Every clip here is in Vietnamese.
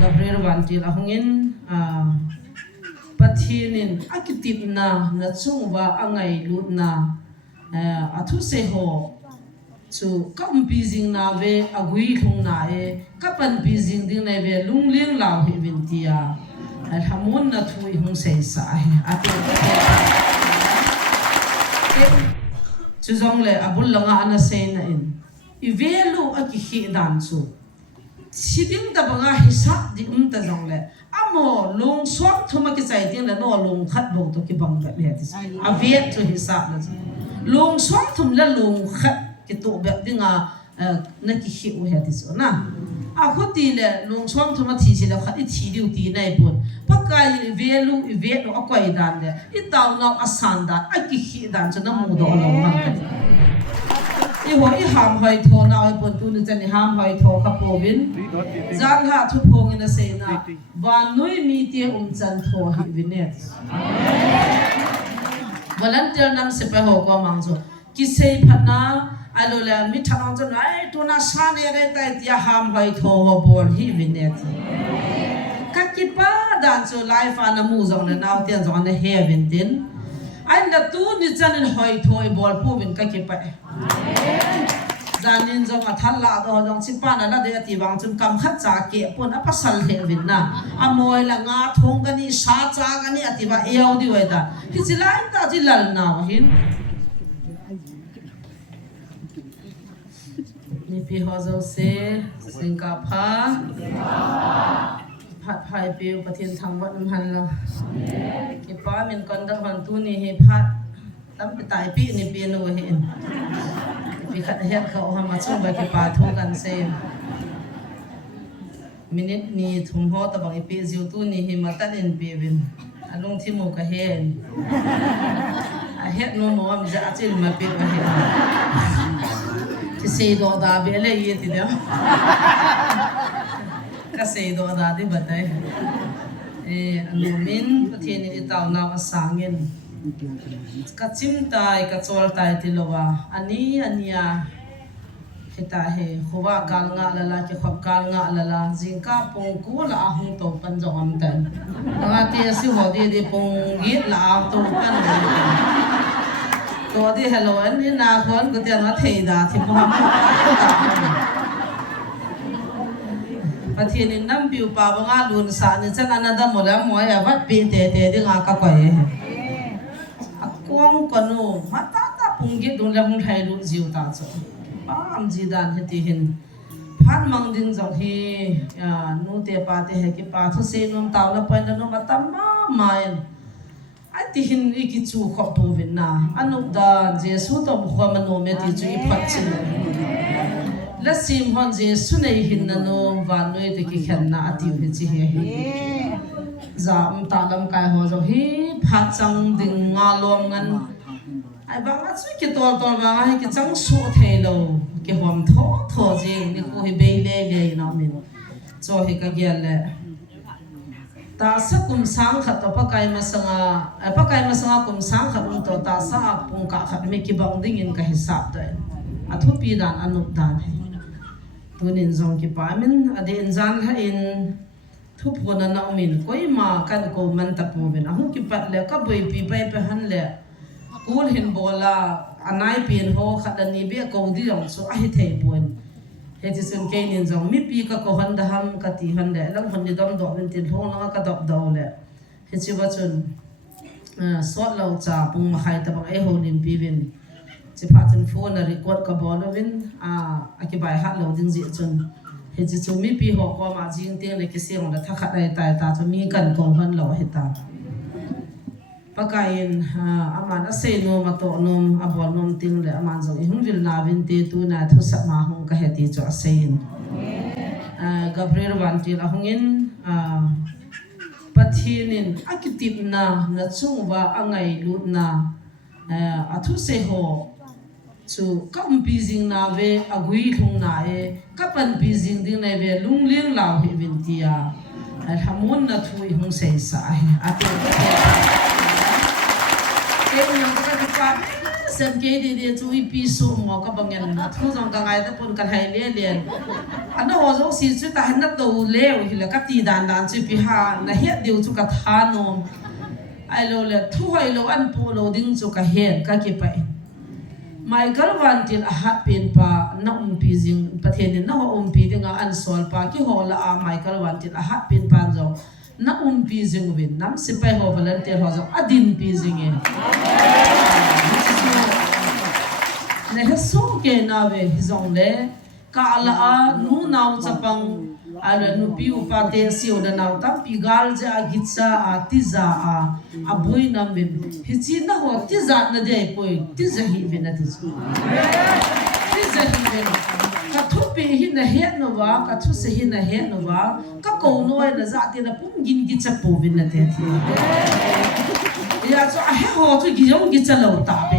Gabriel Vantil ahungin pathinin akitip na chungwa angai lut na athu se ho chu kam bizing na ve agui thung na e kapan bizing ding na ve lungling law hi vintia alhamun na thui hung sei sa ati chu zong le abul langa ana sei na in ivelu akihi dan chu siding da banga hisap di ta zong le amo long swak thuma ki chai ding la no long khat bok to ki bang ba le ti aviet to hisap la long swak thum la long khat ki to ba dinga na ki hi u he ti so na a khoti le long swak thuma thi si la khat I thi diu ti nai pon pakai velu vet no akwai dan le I taw na asan dan a ki hi dan cha na mu do lo man ka I ho I ham hoi tho na I pon tu ni chan ham hoi tho kha povin zang ha thu phong ina se na van noi mi te chan tho hi vinet volunteer nam se pa ho ko mang so ki sei phana alo la mi thang chan ai tu na sa ne re tai tia ham hoi tho ho bol hi vinet ka ki pa dan so life ana mu zong na naw tian zong na he vin tin ai na tu ni chan hoi tho bol pu vin ka ki pa zanin zong a thalla do dong chipa na la de ati wang chun kam khat cha ke pon a pasal he vin na amoi la nga thong ka ni sa cha ka ni ati ba eo di wai da hi chilai ta ji lal na hin ni pi ho zo se singka pha phat phai pe pathin thang wat nam han lo ki pa min kon da han tu ni he phat tam pe tai pi ni pi no he vì khát hết khẩu ham mà chung về cái bà thuกันเซม minute ni thum ho ta bang ipi ziu tu ni hi ma tan in pi vin alung thi mo ka hen a het no mo am ja chil ma pi ka hen ti se do da be le yi ti da ka se do da di batai anu min pathin ni taw na asangin ka chim tai ka chol tai ti lowa ani ania hita he khowa kal nga la la ki khop kal nga la la jingka pong ku la ahung to pan jom tan nga ti si ho di pong gi la to pan to di hello an ni na khon ku ti na thei da thi mo ham pathin in nam piu pa ba nga lun sa ni chan anada mo la mo ya wat pi te di nga ka kwai quang kanu mata ta pungi dun la hung thai lu jiu ta cho am ji dan heti hin phan mang din jong hi nu te pa te he ki pa thu se nom taw la pan no matam ma main ai ti hin I ki chu kho pu vin na anuk da jesu to kho ma no me ti chu I phat chin la sim hon jesu nei hin na no van noi te ki khan na ati he chi he za ta lam kai ho zo hi phat chang ding nga lom ngan ai bang a chui ki tol tol ba ai ki chang su the lo ki hom tho jing ni ko hi be le na min cho hi ka gyal le ta sa kum sang khat to pakai ma sanga kum sang khat to ta sa pung ka khat me ki bang ding in ka hisap da a thu pi dan anup dan he tunin zong ki pa min ade in jan ha in thu phona na min koi ma kan ko man ta pu ben ahu ki pat le ka boi pi pai pe han le kul hin bola anai pin ho khadani be ko di jong so a hi thei pon he ti sun ke nin jong mi pi ka ko han da ham ka ti han le lang hon ni dom do ben tin ho na ka dop do le he chi wa chun so lo cha pung ma khai ta bang e ho nin pi ben chi pha chun phone na record ka bol win a ki bai hat lo din ji chun he chi chu mi pi ho ko ma jing te le ki siang la tha khat ai tai ta chu mi kan ko han lo he ta pakain aman ase no ma to nom abol nom ting le aman zo I hun vil na vin te tu na thu sa ma hung ka he ti chu asein Gabriel Vantil ahungin pathinin akitip na chungwa angai lut na athu se ho chu kam bizing na ve agui thung na e kapan bizing ding na ve lungling law hi vin tia alhamun na thui hung sei sa ati ke no ka pa sen ke di chu ipi su mo ka bangen thu jong ka ngai ta pun ka hai le le an ho zo si chu ta han na to le hi la ka ti dan dan chu pi ha na he diu chu ka tha nom ai lo le thu hai lo an pu lo ding chu ka hen ka ki pai Michael Vantil a hapin pa na pi jing pathen na ho pi dinga an sol pa ki ho la a Michael Vantil a hapin pan zo na pi jing win nam sipai ho volunteer ho zo adin pi jing e ne ha so ke na ve hizong le ka la a nu naw chapang ala nu pi upa te sio da naw ta pi gal ja gitsa a tiza a boi nam bin hichi na ho tiza na de poi tiza hi bin na tiza tiza hi bin ka thu pi hi na he no wa ka thu se hi na he no wa ka ko no na za ti na pum gin gitsa po bin na te ya so a he ho tu gi jong gitsa lo ta be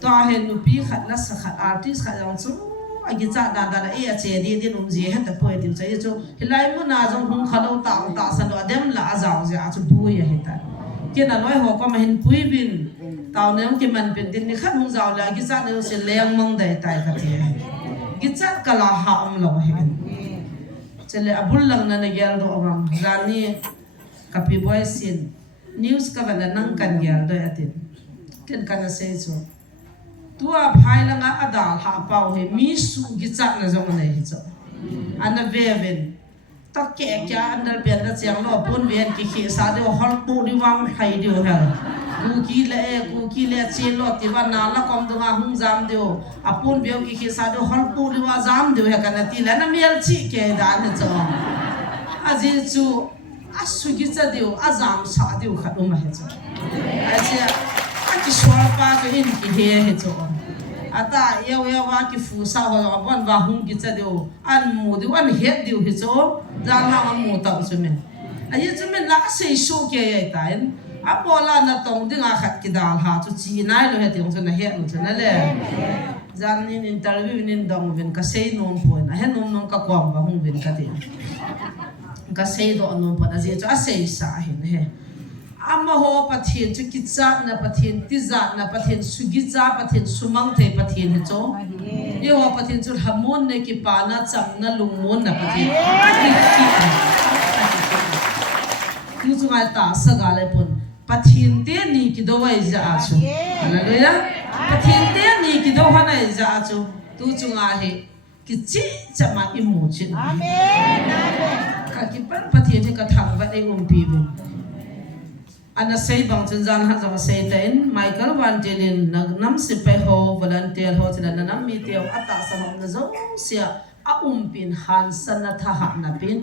to a he nu pi khat na sa khat artist khat jong chu agi cha da da e che di di num ji ha ta poi ti che chu hilai mu na jong hung khalo ta ta san do dem la azao ja chu bu ya heta ke na loi ho ko ma hin pui bin taw ne ki man pin din ni khat hung zao la gi cha ne se leng mong dai tai ka ti gi cha kala ha am lo he chele abul lang na ne gyal do awam rani kapi boy sin news ka bana nang kan gyal do atin ken kana se chu tua phai langa adal ha pau he mi su gi chat na jong nei hi cho ana veven ta ke kya andar pen da chang lo pun ven ki khi sa de hol pu ni wang hai de ha ku ki le che lo ti wa na la kom dunga hung jam de apun beu ki khi sa de hol pu ni wa jam de ha kana ti la na miel chi ke da na cho aji chu asu gi cha de azam sa de kha do ma he cho ai che ki swal pa ke in ki he cho ata yau wa ki fu sa ho bon wa hung ki cha deu an mu deu an het deu hi cho ja na an mu ta chu men ai chu men la sei so ke ai ta en a bola na tong ding a khat ki dal ha chu chi nai lo he deu chu na he chu na le jan nin interview nin dong ven ka sei non po na he non ka kwam ba hung ven ka ti ka sei do non pa na je chu a sei sa he amma ho pathin chu kitsa na pathin tiza na pathin sugiza pathin sumang the pathin he cho ye ho pathin chu hamon ne ki pa na cham na lungmon na pathin tu chu ngai ta sa ga le pun pathin te ni ki do wai ja a chu hallelujah pathin te ni ki do ha na ja a chu tu chu nga he ki chi chama imu chin amen amen ka ki pan pathin ka thang va e pi ve ana sei bang chen jan ha jang sei ten Michael Vantilin nam se pe ho volunteer ho chen na nam mi teo ata sa hom na zo sia a pin han san na tha ha na pin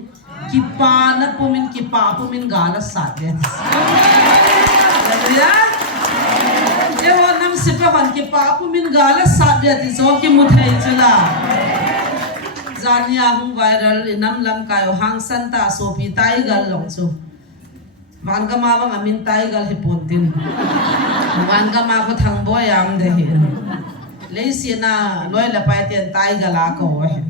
ki pa na pumin ki pa pumin ga la sa de ya e ho nam se pe han ki pa pumin ga la sa de ti zo ki mu thai chula zania hung viral nam lam kai hang san ta so pi tai gal long chu van ka ma bang amin tai gal he pontin van ka ma ko thang boy am de he le si na loi la pai ten tai gala ko he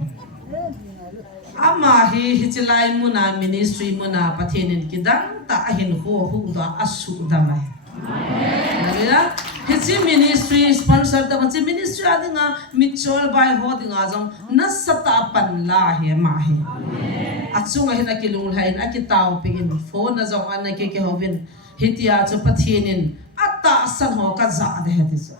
ama hi chilai muna ministry muna pathenin kidang ta hin hu da asu da mai amen hichi ministry sponsor da hichi ministry adinga mitchol bai ho dinga jong na sata pan la he ma he achunga hena kilung hain akitaw pin phone na jong an ke hovin hitia chu pathinin ata san ho ka za de heti so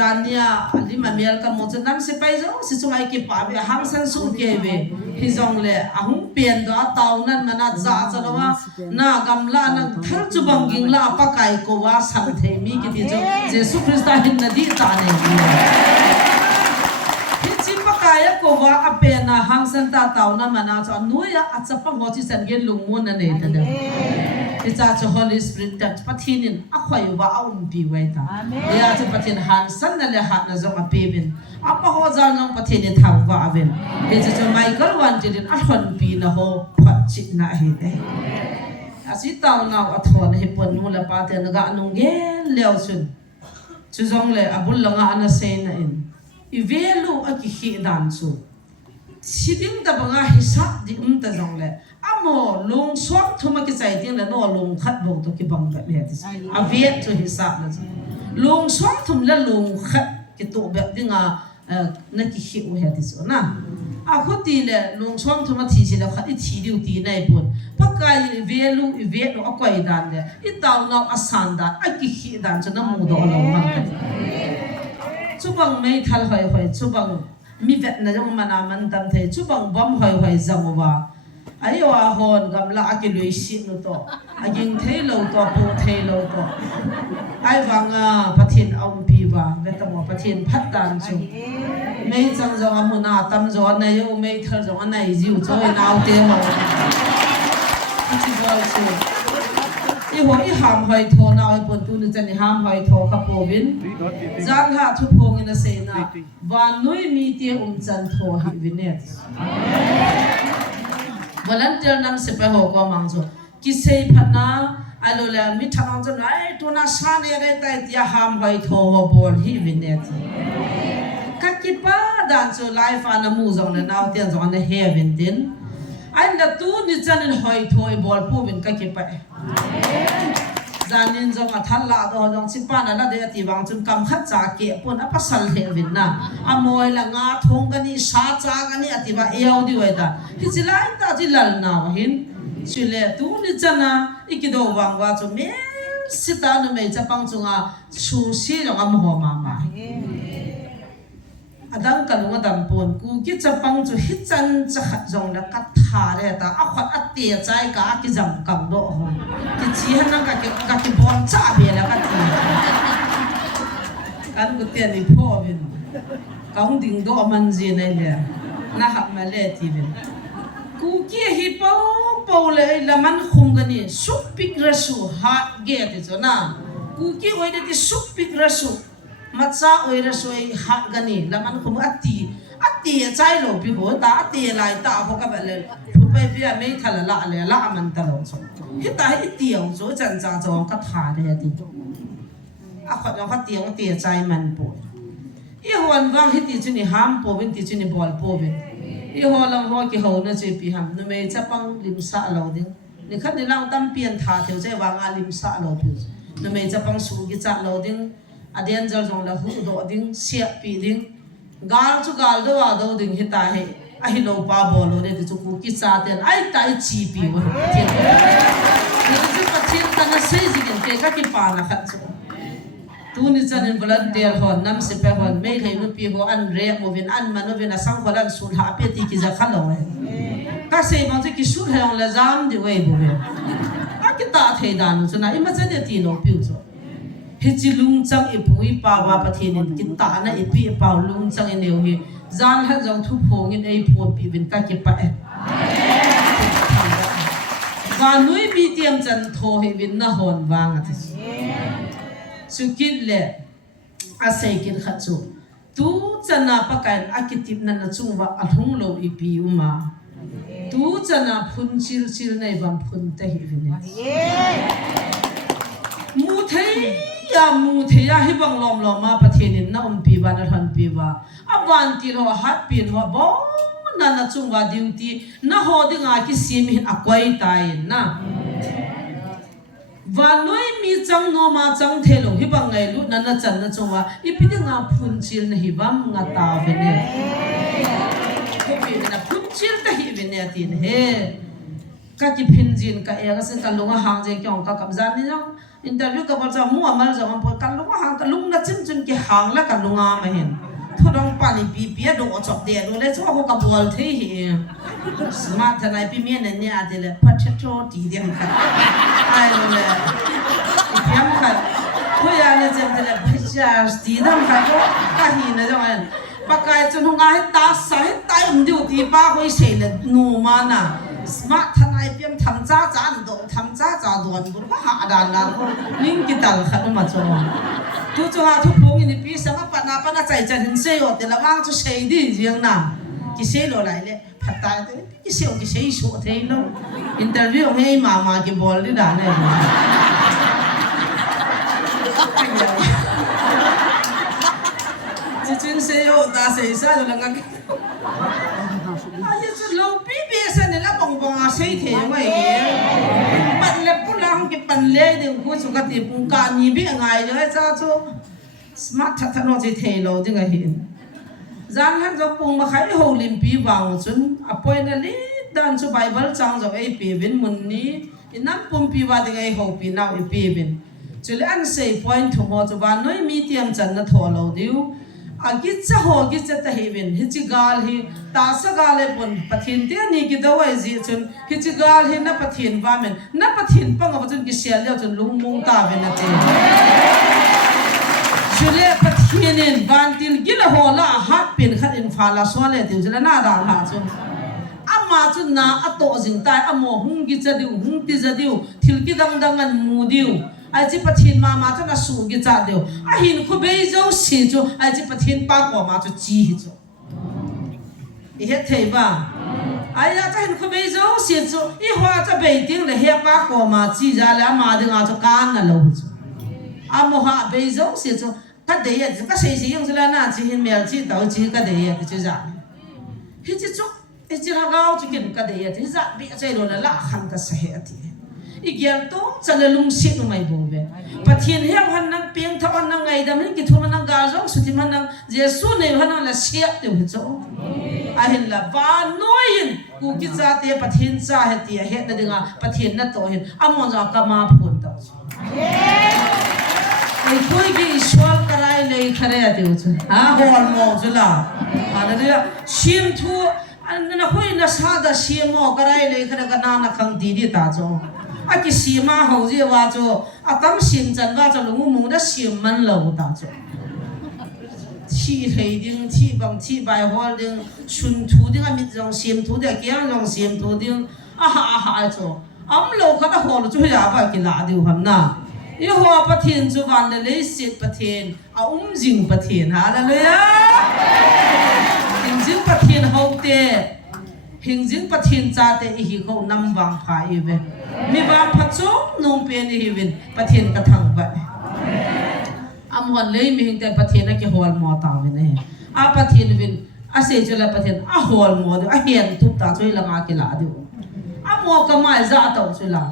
zania lima mial ka mo nam se pai zo si chungai ki pa be hang san su ke be hi jong le ahung pen do taw nan mana za chalawa na gamla na thar chu banging la pa kai ko wa sang the mi ki ti jo jesu christa hin nadi ta ne kaya ko wa apena hang san ta taw na mana cho nuya achapa ho chi san gen lungmun na ne ta de cha cho holy spirit ta pathinin a khoi wa pi wai ta ya cha pathin han san na le hat na zo ma pebin apa ho za nang pathin thang wa aven e cha Michael Vantilin a thon pi na ho phat chi na he de asi taw na a thon he pon nu la pa te na ga nung gen leo chun chu jong le abul langa ana se na in ivelu aki hi dan chu sidim da banga hisap di ta jong le amo long swam thuma ki chai ting la no long khat bo to ki bang ba le ti aviet to hisap na ลงสองทุ่มแล้วลงขัดกิตัวแบบนี้งานักกิจอุเฮติสนะคนตีเลยลงช่องทุ่มทีสิแล้วขัดอีทีเดียวตีในปุ่นปากกายเวลูเวลเอาไว้ดันเลยอีตาวนับอาสันดันกิจดันจะน้ำมูดเอาลงมันกันชุบังไม่ทันหอยชุบังมีเวทนะจังมันตั้มเทชุบังบัมหอยจังว่าไอ้ว่าฮอนกำลังอากิลุยสินุตัวอากิงเทโลตัวปูเทโลตัวไอ้วังปะทินอมปีบาเวทมปะทินพัดดันจูไม่จังจังมุนาตั้มจวนนายโยไม่เธอจวนนายจิวจอยนาวเตมที่บอยจูอีหัวอีหามหอยทอนาวปนตุนจันอีหามหอยทอขับโบวินจานหาทุพงอินเสนาวันนุยมีเตียจันทอหิวินเนตvolunteer nam se pe ho ko mang jo ki sei phana alo la mi thamang jo nai to na sa ne re tai tia ham hoi tho ho bol hi vinet ka ki pa dan jo life an mu jong na naw tian jong na he vin tin an da tu ni chan in hoi tho e bol pu vin ka ki pa zanin jong a thal la do jong chi pa na la de ti wang chun kam khat cha ke pon a pasal he vin na amoi la nga thong ga ni sa cha ga ni ati ba eo di wai da hi chi lai ta chi lal na hin chi le tu ni chana ikido wang wa chu me sita no me cha pang chunga chu si lo am ho ma ma adang kalunga dam pon ku ki cha pang chu hi chan cha khat jong la kat tha re ta a khat a te chai ka ki jam kam do ho ki chi han na ka ki bon cha be la ka ti kan ku te ni pho bin kaung ding do man ji ne le na hak ma le ti bin ku ki hi pau le la man khum ga ni sup pik ra su ha ge ti cho na ku ki oi de ti sup pik ra su matsa oi ra su ai ha ga ni la man khum ati chai lo bi ho ta ati lai ta ho ka ba le phu pe pi a me thala la le la man ta lo cho hi ta hi ti ong zo chan cha zo ka tha de ti a khat yo khat ti ong ti chai man po i hon wang hi ti chu ni ham po bin ti chu ni bol po bin i ho lang ho ki ho na che pi ham no me cha pang lim sa lo ding ni khat ni lang tam pian tha theu che wang a lim sa lo pi no me cha pang su ki cha lo ding adian jal jong la hu do ding sia pi ding gal chu gal do wa do ding hi ta he a hi lo pa bo lo de chu ku ki cha ten ai tai chi pi wa ti ni chu pa chen ta na sei ji ke ka ki pa na khat chu tu ni chan in volunteer hon nam se pe hon me thei nu pi ho an re mo vin an man vin a sang kholan sul ha pe ti ki za khalo he ka sei ma ji ki sul he on la jam di we bo ve a ki ta thei dan chu na i ma cha de ti no pi chu he chi lung chang e pui pa wa pathin in ki ta na e pi pa lung chang e neu hi zan han jong thu phong in ei phon pi vin ka ki pa e ga nui mi tiam chan tho he vin na hon wang a thi sukit le asai kin khachu tu chana pakan akitip na chung wa alhung lo ipi uma tu chana phun chil nei bam phun ta hi vin mu thei ya hi bang lom ma pathin in na pi ba na than pi ba awan ti ro hat pin ho bo na chung wa duty na ho dinga ki sim hin akwai tai na vanoi mi chang no ma chang thelo hi bang ngai lu na chan na chwa ipi dinga phun chil na hi bam nga ta ve ne ko pi na phun chil ta hi ve ne tin he ka ki phin jin ka e ga se ka lunga hang je kyong ka kam jan ni jang interview ka ba cha mu amal jang po kan lunga hang ka lung na chin ki hang la ka lunga ma hen thodong pa ni pi do chop de do le cho ho ka bol the hi smart thanai pi me ne nya de le potato ti de ka ai lo le yam ka ko ya ne jem de le bhaja ti dam ka ko ka hi na jang an pa kai chun hu nga he ta sa he tai du ti pa hoi se le nu ma na smart thanai piam tham cha do tham cha don bu ma ha dan na ko ning ki tal kha ma cho tu chu ha thu phong ni pi sa pa na chai chan hin se yo te la wang chu sei di jiang na ki se lo lai le phatta te ki se so the lo interview me ma ki bol di da ne chi chin se yo da se sa lo la nga ai chu lo pi sa ne la bong a sei the mai pan le pu lang ki pan le de ku chu ka ti pu ka ni bi ngai jo cha chu smart ทัศนจิตเทโลจึงไงเห็นจานท่านจะปรุงมาขายโฮลิมปีวางจนอภัยนั่นเลยด้านชุบไบเบิลจังจะไอปีวินมุนนี้อินับปุ่มปีว่าจึงไอโฮปีน่าไอปีวินจุดอันเซ่พอยน์ทุ่งหัวจุบานน้อยมีเตรียมจันนัทหัวเราดิวอากิจจะหัวกิจจะตะเฮวินฮิจิกาลฮีตาสกาเลปุ่นปะทินเตียนี่กิดเอาไว้จีจนฮิจิกาลฮีนับปะทินว่ามันนับปะทินปังเอาจนกิเสียเลี้ยวจนลุงมุงตาเป็นนาทีชุเล่ปะทินินบานติลกิลหัวละฮัดเป็นขัดอินฟาลาสวาเลติวจนน่าด่าหาจนอามาจนน่าอัตโตจิงตายอาโมหุงกิจะดิวหุงติจะดิวทิลกิดังดังอันมูดิวไอ้จีปะทินมาจนน่าสูกิจะดิวไอ้หินคุเบยเจ้าสีจูไอ้จีปะทินปากว่ามาจนจีจูอีเฮ็ดเทบ้าไอ้ยาจะเห็นคุเบยเจ้าสีจูอีหัวจะเบยติ้งเลยเฮ็ดปากว่ามาจีจะแล้วมาดึงอาจจะการนั่นเลยจูอาโมหะเบยเจ้าสีจูก็เดียดก็ใช้สิ่งที่เราหน้าจีเมลจีต่อจีก็เดียดจีจ้าเฮ็ดจูไอ้จีเราเอาจีกินก็เดียดจีจ้าบีใจเราละขันก็เสียทีอีกอย่างโตจะเลยลุงสิลุงไม่บูเว่ปะทินเฮียมันนั่งเปียงทับมันนั่งไงดำนี่กิทุมันนั่งกาจงสุดที่มันนั่งเจสุเนี่ยมันนั่งละเสียเดี๋ยวจ้องอาเห็นละบ้านน้อยนกูกิจาเตียปะทินจ้าเหตียเหตุดึงอ่ะปะทินนั่นโตเห็นอามอนจากกามาพูนต่อไอ้คุยกี่ชวลกระไรเลยขนาดเดียวจ้ะหัวหมอจุฬาอันนี้ชิมทูอันนั้นคุยน่าซาดาชิมหมอกระไรเลยขนาดกันนานักขังดีตาจ้องอากิสีมาเขาเรียกว่าจ้อาตั้มสิมจันว่าจะลุงมุงได้สิมมันเหล่าตาจ้ที่เฮดิ้งที่บางที่ใบหัวดิ้งชุนทูดิ้งมีจงสิมทูเดียกี้จงสิมทูดิ้งจ้เหล่าเขาได้หัวเราจะอยากไปกินลาดิวหันน่ะอีหัวปะเทียนจุบันเลยสิปะเทียนจิงปะเทียนหาเลยอ่ะจิงปะเทียนเขาเตะหิงจิงปะเทียนจ่าเตะอีเขานำวางพายเว้มีบางพัดจุนุ่งเปียนี่วินปะเทียนกระทังไปอามวันเลยมีหิงแต่ปะเทียนนักหัวหมอตาวินเนี่ยปะเทียนวินเสียจุลปะเทียนหัวหมอเดียวเฮียนทุบตาช่วยละงากิลาเดียวหมอก็ไม่จ่าตัวจุลา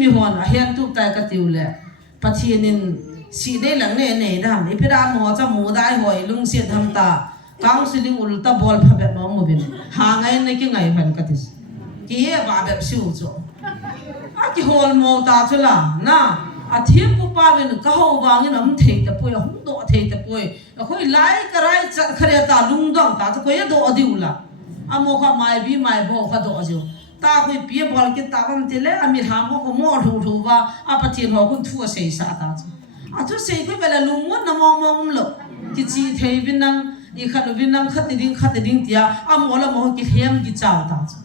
มีหัวเฮียนทุบตากระติวเลยปะเทียนินสีได้หลังเนี่ยนะมีพิราหมอจะหมูได้หอยลุงเสียทำตาก้าวสิลิงอุลตาบอลพับแบบมองมือวินหาไงในกี่ไงพันกติสกี่บ้าแบบชิวจ้ะกี่หัวหมอตาจุลานะเทียมปุ๊บป้าวินก็หัววางเงินน้ำเทตะปุยหุ่นโดเทตะปุยคุยไล่กระไรจะขยันตาลุงดองตาจะคุยโดอดิวละโมข้าไม่บีไม่บอกข้าโดอดิวตาคุยเปียบอลกินตาบันเตเลมีทางพวกมอถูว่าปะเทียนหัวคุณทั่วเสียสาตาจ้ะทุกเสียคุยเวลาลุงมันน้ำมองหลบกิจีเทวินนังอีขัดวินนังขัดดิ้งเตียมอละมองกิเฮียมกิจ้าตาจ้ะ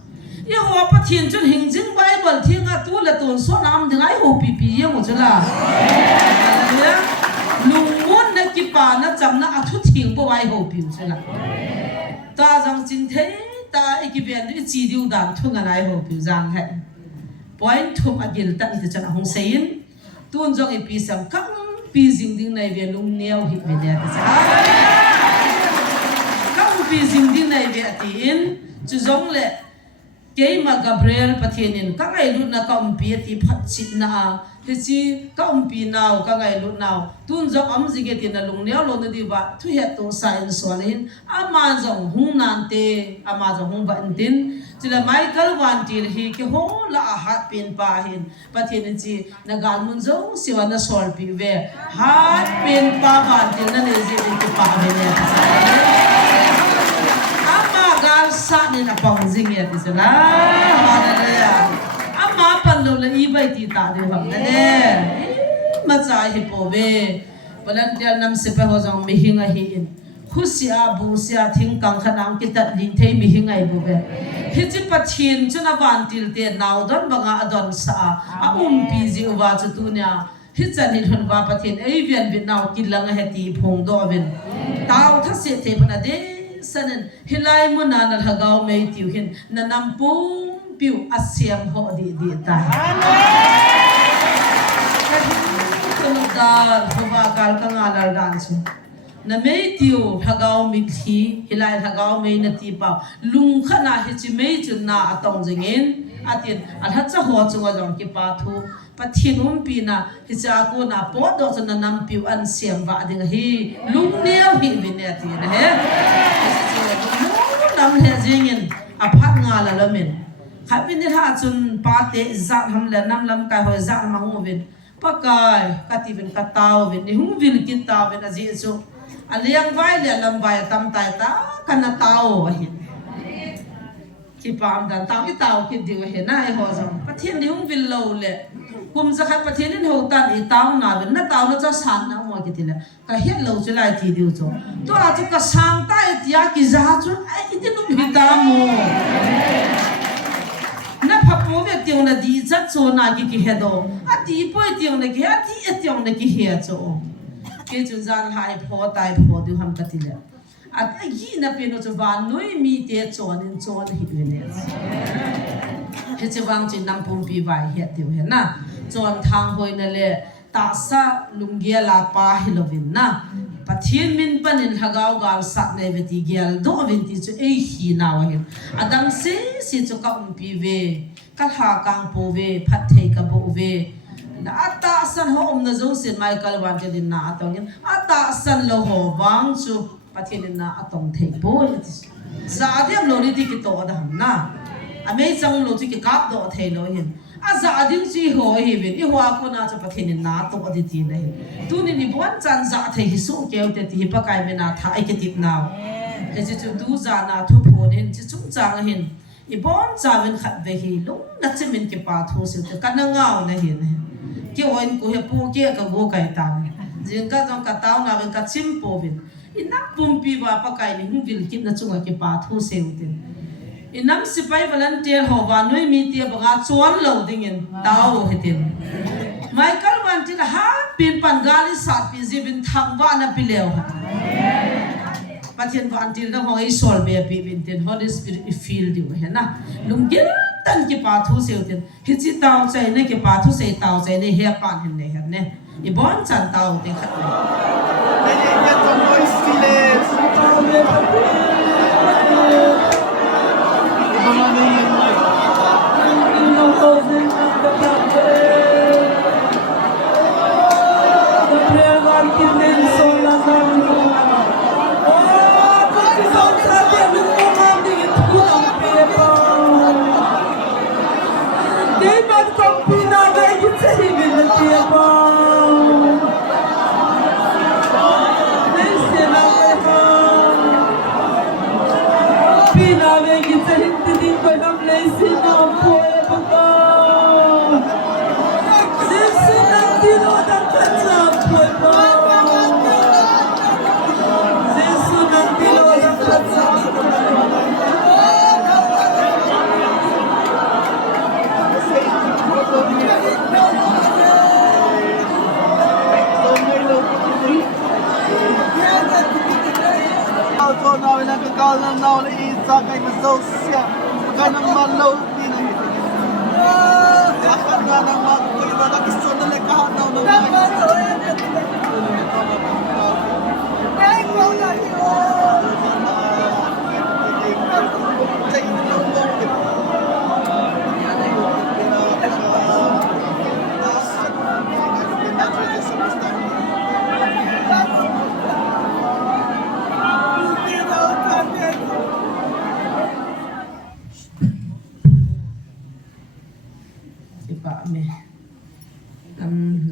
อีหัวปะเทียนจนหิงจิงไบเบิลทิ้งตัวละตัวส่วนน้ำดึงไอ้หัวปียังหมดจ้ะล่ะลุงมันนักกิปานักจำนักทุทิ้งไปไว้หัวปีจ้ะล่ะตาจังจิงเทตาอีกเบียนอีจีดิวดันทุ่งอะไรหัวปีจังให้ปอยทุ่มอกิลตันที่จะน่าหงเสียนตุนจงอีปีสังกังปีจิงดิ้งในเบียลุงเนียวหิบเบียจ้ะกังปีจิงดิ้งในเบียตีนจุจงเล่เกี่ยมกับเบรลปะเทียนินก็ไงลุ้นนะก็ปีที่พัดชิดนะที่จีก็ปีนาวก็ไงลุ้นนาวตุนจงจิงเกตินะลุงเนียวลงดีว่าทุกเหตุสายส่วนนี้มาจงหงนันเตมาจงหงบันตินจีละไมเคิลวันทีฮีqueโหละหัดเป็นป่าหินปะเทียนจีนักการมุนโจสิวันน่ะสอลปีเวหัดเป็นป่าวันทีนั่นเองจีเป็นป่าหินเนี่ยการสัตว์นี่นะฟังจริงเนี่ยที่สุดละมาเลยมาพันโลละอีใบตีตาเดียวกันเนี่ยมาจ่ายให้พ่อเว้พลันเดียนนำเสพหัวจังมีหิงไอหินขุสยาบูสยาทิ้งกังขนามกิตัดลินเทมีหิงไอบุเว้ฮิจิปัชินจนอวันติลเตนาวดอนบังอาดอนสาปีจิอุบาจุตุเนียฮิจันฮิรุนวาปะเทนเอเวียนบินนาวกิลังเฮตีพงโดวินตาวทัศเสเทปนาเดสันฮิไลมุนานัลฮะกาวเมย์ติวหินนันนำปุ่มปิวอาเซียมโหดีตายคนดาลพวากาลกังอาลาดันซูนันเมย์ติวฮะกาวมิกฮีฮิไลฮะกาวเมย์นตีปาวลุงขณะฮิจิเมย์จุนนาอัตองจิงเงิน atin alhat cha ho chunga jong ki pa thu pathinum pina hi cha ko na po do chana nam piu an siam wa ding hi lung neu hi vin atin he nam he jingin aphat nga la lamin khabin ha chun pa te zat ham la nam lam kai ho zat mangu vin pakai kativin kataw vin ni hung vin kin taw vin aji chu aliang vai le lam vai tam tai ta kana taw wa hin ki pam dan taw ki taw ki diwa he na ai ho jong pathian ni hung vin lo le kum za khat pathian in ho tan i taw na vin na taw na cha san na mo ki tile ka het lo chu lai ti diu chu to a chu ka sang ta ya ki za chu ai ti nu hi ta mo na phapo ve tiong na di chat cho na ki he do a ti poi tiong na ki a ti e tiong na ki he cho ke chu zan hai pho tai pho du ham ka tile a gi na pe no chu van noi mi te chon in chon hi ve ne he che wang chin nam pum pi vai he tiu he na chon thang hoi na le ta sa lungia la pa hilovin na pathian min panin hagaw gal sak ne veti gel do vin ti chu ei hi na wa hin adam se si chu ka pi ve ka ha kang po ve phat thei ka bo ve na ata san ho na zo sin michael wan te din na atong in ata san lo ho wang chu pathian na atong thei bo za dem lo ni ti ki to da ham na ame chang lo chi ki kap do thei lo hin aza ading chi ho hi vin I hwa ko na cha pathin na to adi ti na hi tu ni bon chan za the hi su keu te ti pa kai me na tha ai ke tip na he chi chu du za na thu pho nen chi chung chang hin I bon cha ven khat ve hi lung na chi min ke pa thu se te kan ngao na hi ne ke oin ko he pu ke ka go kai ta jing ka jong ka taw na ven ka chim po vin ina pum pi wa pa kai ni hung vil kit na chunga ke pa thu se utin inam sipai volunteer ho wa noi mi ti banga chuan lo ding in taw hetin michael wanti ha pin pan gali sat pi zibin thang wa na pileu ha pathian wanti na ho ei sol be pi bin tin holy spirit I feel di he na lungin tan ki pa thu se utin hi chi taw chai ne ki pa thu se taw chai ne he pan hin ne her ne I bon chan taw te khat ne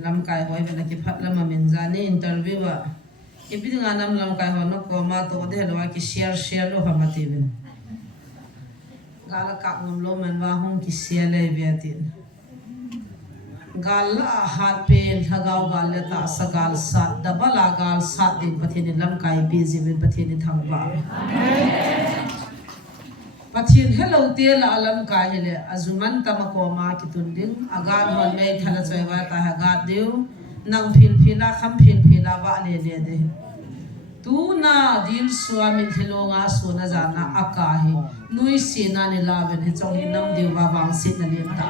lam kai hoi bela ki phat lama min zani interview wa ibid nga nam lam kai ho no ko ma to de lo ki share lo ha mati bin gala ka ngom lo man wa hong ki share le viatin gala hat pen thagaw gal le ta sagal sat dabala gal sat din pathin lam kai busy bin pathin thang ba pathin hello te la alam ka hele azuman tamako ma kitunding agan hon me thala chaiwa ta ha ga deu nang phila kham phila wa le de tu na dil swami thilonga sona jana aka he nui sina ne laven he chong nam deu wa wang sit na le ta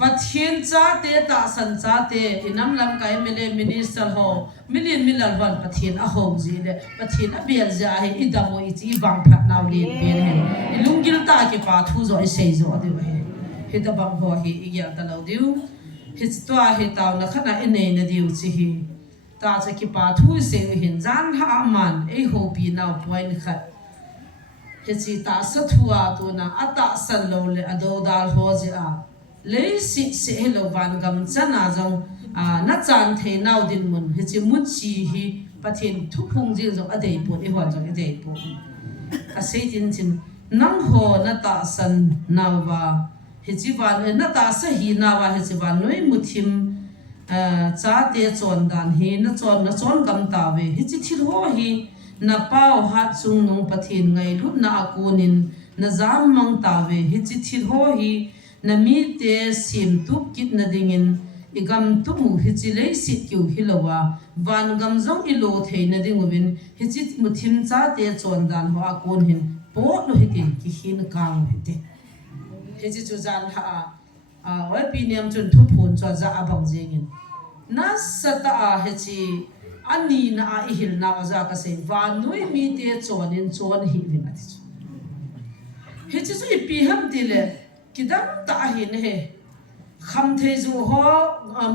pathian cha te ta san cha te inam lam kai mele minister ho million milal ban pathian a ho ji le pathian a bial ja he idamo ichi bang phat naw len pen he ilungil ta ke pa thu zo sei zo de he ta bang ho hi igya ta lo diu he to a he taw na khana ene na diu chi hi ta cha ki pa thu se hin jan ha man e ho pi naw point khat he chi ta sa thua tu na ata san lo le ado dal ho ji a lấy xịt sẽ hello van gam chana jong na chan the naw din mun he chi mut chi hi pathin thu phung jing jong adei po e hwa jong adei po a sei tin chin nang ho na ta san naw wa he chi van na ta sa hi na wa he chi van noi muthim cha te chon dan hi na chon gam ta ve he chi thil ho hi na pau hat chung nong pathin ngai lut na akunin na zam mang ta ve he chi thil ho hi na mi te sim tu kit na dingin igam tu mu hi chi lei sit kyu hilowa van gam zong i lo thei na ding win hi chi muthim cha te chon dan ho akon hin po no hi tin ki hin kang hi te he chi chu jan ha oi pi niam chun thu phun cho za abang jengin na sata a he chi ani na a i hil na za ka se van noi mi te chon in chon hi win ati he chi chu i pi ham ti le kidam ta hin he kham the zu ho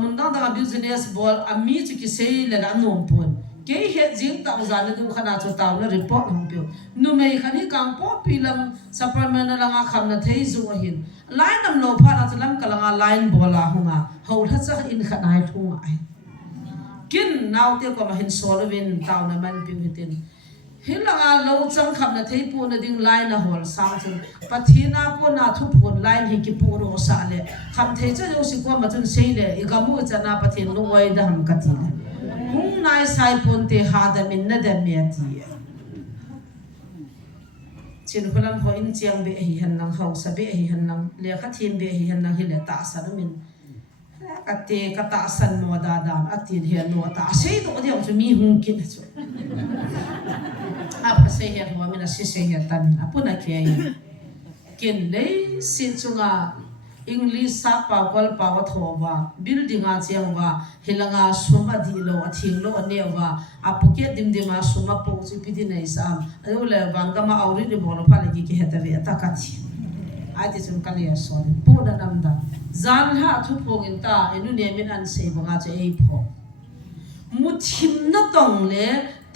mundang da business ball ami chu ki sei le la nom pon ke he jing ta zan du khana chu taw na report hong pyo nu mei khani kang po pilam superman la nga kham na thei zu hin line nam lo pha na chulam kalanga line bola hunga ho tha cha in khanai thunga ai kin naw te ko ma hin solvin taw na man pi hitin hilanga lo chang kham na thei pu na ding line na hol sang chu pathina ko na thu phun line hi ki pu ro sa le kham thei cha yo si ko ma chun sei le igamu chana pathin no wai da ham kati le hung nai sai pon te ha da min na da me ti chin khulam ho in chiang be hi han nang hau sa be hi han nang le kha thin be hi han nang hi le ta sa min ate kata san no da da atin he no ta sei do dia chu mi hung kin chu apa sei he ho mina si sei he tan apuna ke ai kin le sin chunga english sa pa kol pa wa thowa building a chiang wa hilanga suma di lo athing lo ne wa apuke dim dim a suma po chu pi di nei sam alo le van ka ma auri de bolo pa le ki heta ve ta ka thi ai ti chun kalia so pu da nam da zan ha thu phongin ta enu ne min an sei banga che ei pho muthim na tong le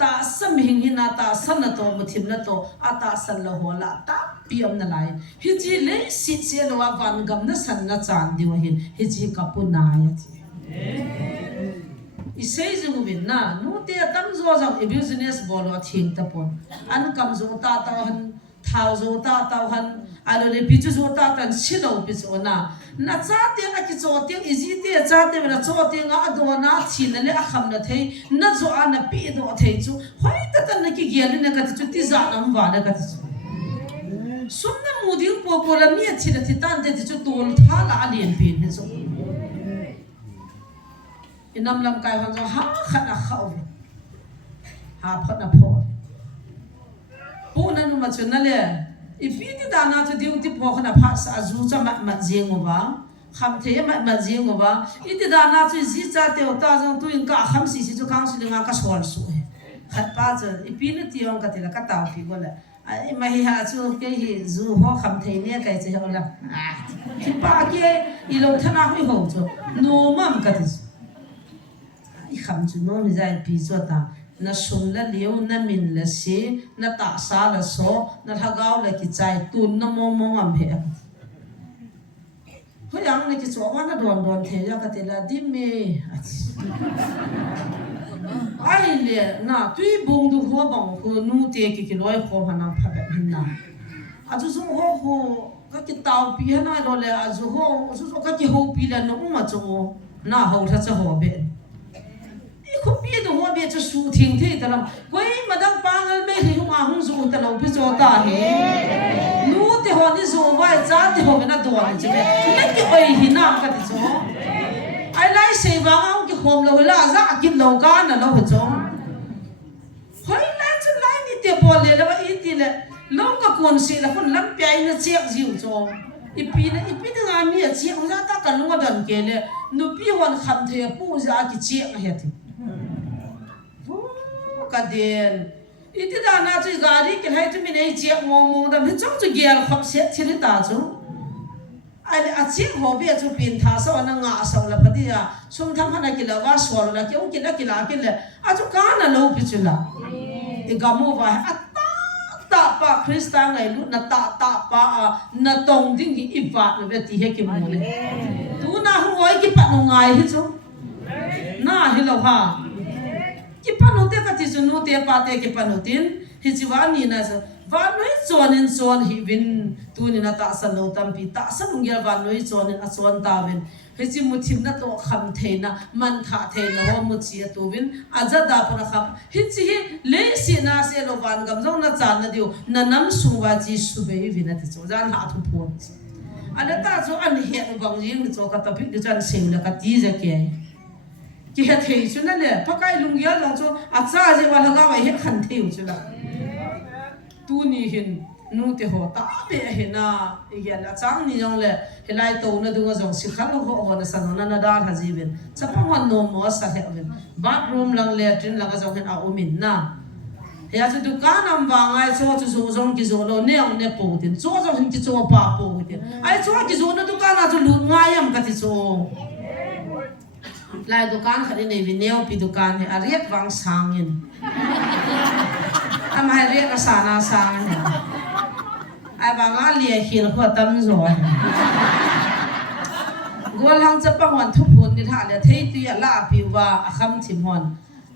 ta sam hing hina ta san na to muthim na to ata san la hola ta piam na lai hi chi le si che lo wa van gam na san na chan di wa hin hi chi kapuna ya chi i sei zu win na nu te tam zo zo e business bolo thing ta pon an kam zo ta ta han thao zo ta ta han alo le pi chu zo ta tan si lo pi zo na cha te na ki cho te i ji te cha te na cho te nga do na thi na le a kham na thei na zo a na pi do thei chu hoi ta tan na ki gel na ka chu ti za nam wa na ka chu sum na mu ding po po la mi chi na ti tan te chu tol tha la alien pi ni zo inam lam kai han zo ha khat na khau ha phat na pho pu na nu ma chu na le ipi ti da na chu diu ti pho khana pha sa zu cha ma jeng wa kham the ma jeng wa i ti da na chu ji cha te ta jong tu in ka kham si si chu kang si nga ka sol su khat pa cha ipi na ti ong ka ti la ka ta pi go la ai ma hi ha chu ke hi zu ho kham the ne kai che ho la ki pa ke i lo thana hui ho chu no mam ka ti i kham chu no ni zai pi zo ta na sum la liu na min la si na ta sa la so na thagao la ki chai tun na mo mo am he ho yang ne ki cho wa na don don the ya ka te la dim me ai le na tui bong du ho bang ko nu te ki loi kho hana pha ba na a ju zo ho ka ki tau pi hana ro le a ju ho ju ka ki ho pi la no ma cho na ho tha cha ho be khu pi do ho be chu su thing the ta lam koi madang pangal me hi huma hung zu ta lo bi zo ta he nu te ho ni zo wa cha te ho na do ni che me ki oi hi na ka ti zo ai lai sei wa ang ki khom lo la za ki lo ka na lo ho zo hoi lai chu lai ni te po le la i ti le lo ka kon si la kon lam pai na chek jiu zo ipi tu ngami a chiang za ta kan lunga dan ke le nu pi hon kham the pu za ki chiang he ti ka den iti da na chu gari ke hai tu mi nei chiang mo da mi chong chu gial khop se thiri ta chu ai a chiang ho be chu pin tha so na nga so la pati ya sum tham hana ki la wa so la ke u ki la ke le a chu ka na lo pi chu la e ga mo wa ta pa Krista ngai lu na ta pa na tong ding hi iwa na ve ti he ki mo le tu na hu oi ki pa no ngai hi chu na hi lo ha ki pa no te ka ti chu no te pa te ki pa no tin hi chi wa ni na so va noi chon in chon hi vin tu ni na ta sa lo tam pi ta sa nung ya va noi chon in a chon ta vin hi chi mu thim na to kham the na man tha the na ho mu chi tu vin a za da pa na khap hi chi hi le si na se lo van gam zong na chan na diu na nam su wa ji su be vin na ti chu jan ha thu phon ana ta chu an he no bang jing ni chu ka ta pi de chan sing na ka ti za ke ki ha thei chu na le pa kai lung ya long chu a cha je wa la ga wa he khan theu chu la tu ni hin nu te ho ta be he na ya la chang ni jong le he lai to na du jong si khal ho ho na san na da ha ji ben cha pa wan no mo sa he ben bathroom lang le trin lang jong hen a umin na ya chu du ka nam wa ngai cho chu zo jong ki zo lo ne ong ne po tin cho jong hin ki cho pa po tin ai cho ki zo na du ka na chu lu ngai am ka ti cho lai dukan khari nei vineo pi dukan he ariat wang sangin am hai riat asana sang he ai ba nga lia hil kho tam zo gol hang cha pa hon thu phun ni tha le thei tu ya la pi wa a kham thim hon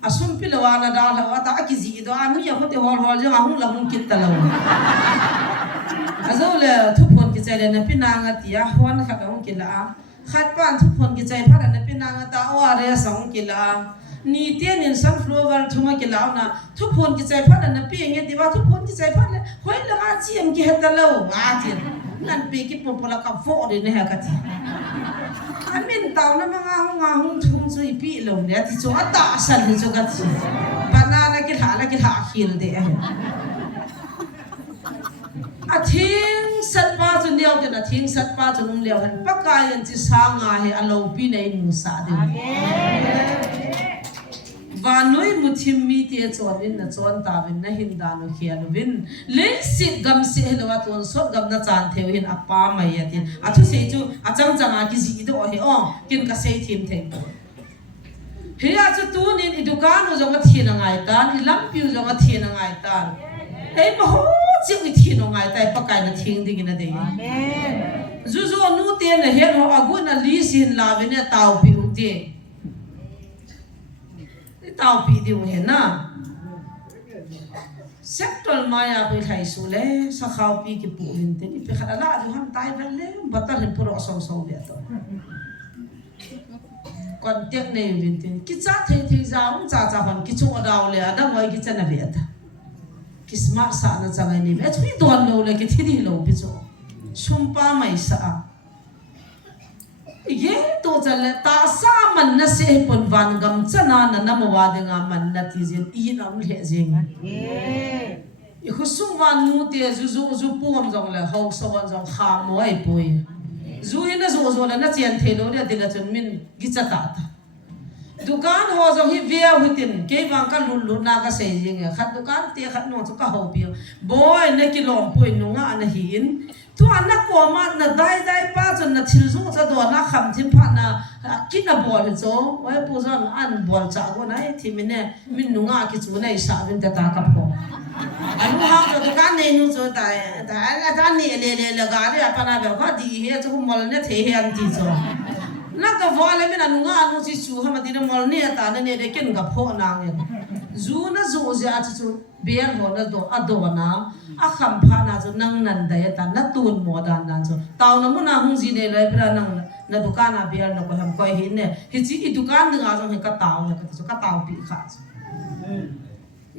asum pi lawa na da la ta ki ji do anu ya khote hol hol je hung la hung kit ta lo azo le thu phun ki chai le na pi na nga ti ya hon kha ka hung ki la khat pan thu phun ki chai pha na pi na nga ta wa re song ki la ni tian in sunflower thuma ki la na thu phun ki chai pha na pi nge ti wa thu phun ki chai pha le hoi la nga chiam ki het ta lo wa ti nan pi ki pu pu la ka fo de ne ha ka ti amin tao na mga hung thung chui pi lo ne ti chu ata san ni chu ka ti banana ki la khil de a thing sat pa chu neu de na thing sat pa chu nung leo han pa ka yan chi sa nga he a lo pi nei nu sa de va noi mu thim mi te chon in na chon ta vin na hin da no khian vin le sit gam se lo wa ton so gam na chan theu hin a pa mai ya tin a thu se chu a chang changa ki ji do he o kin ka sei thim the he ya chu tu nin I dukan no jong a thina ngai tan I lam piu jong a thina ngai tan ei ma ho chi I thino ngai tai pa kai na thing ding na de amen zu zu nu te na he ho agu na li sin la ve ne tau piu te tao pi di he na sector maya pe thai su le sa khau pi ki pu hin te ni pe khala la du ham tai vel le batar hin puro so so be to kon tek nei vin te ki cha thei za um cha hon ki chu daw le ada moi ki chana be ta ki smart sa na changai ni be thui don lo le ki thi lo pi chu sumpa mai sa ye to jale ta sa man na se pon van gam chana na namwa de nga man na ti jin I nam le jing I khusum wan nu te zu pum jong le ho so wan jong kha mo ai pui zu ina zo la na chen the lo de la chun min gi cha ta dukan ho jong hi via hutin ke wang ka lu na ka se jing khat dukan te khat no chu ka ho pi boy na ki lom pui nu nga na hi in tu anak ko ma na dai pa chon na thil zo cha do na kham thim pha na kina bol cho wai pu zon an bol cha go nai thimine min nu nga ki chu nai sa vin ta ka pho anu ha to dukan nei nu cho ta ni le ga ri apa na be kha di he chu mol ne the he an ti cho na ka vale min anu nga anu chi chu ha ma di mol ne ta ne de ken ga pho na nge zu na zo ja chu ber ho na do adona a kham pha na chu nang nan da ta na tun mo dan dan chu taw na mu na hung ji ne le bra nang na dukan a ber na ko ham ko hin ne hi chi I dukan nga jong he ka taw na ka chu ka taw pi kha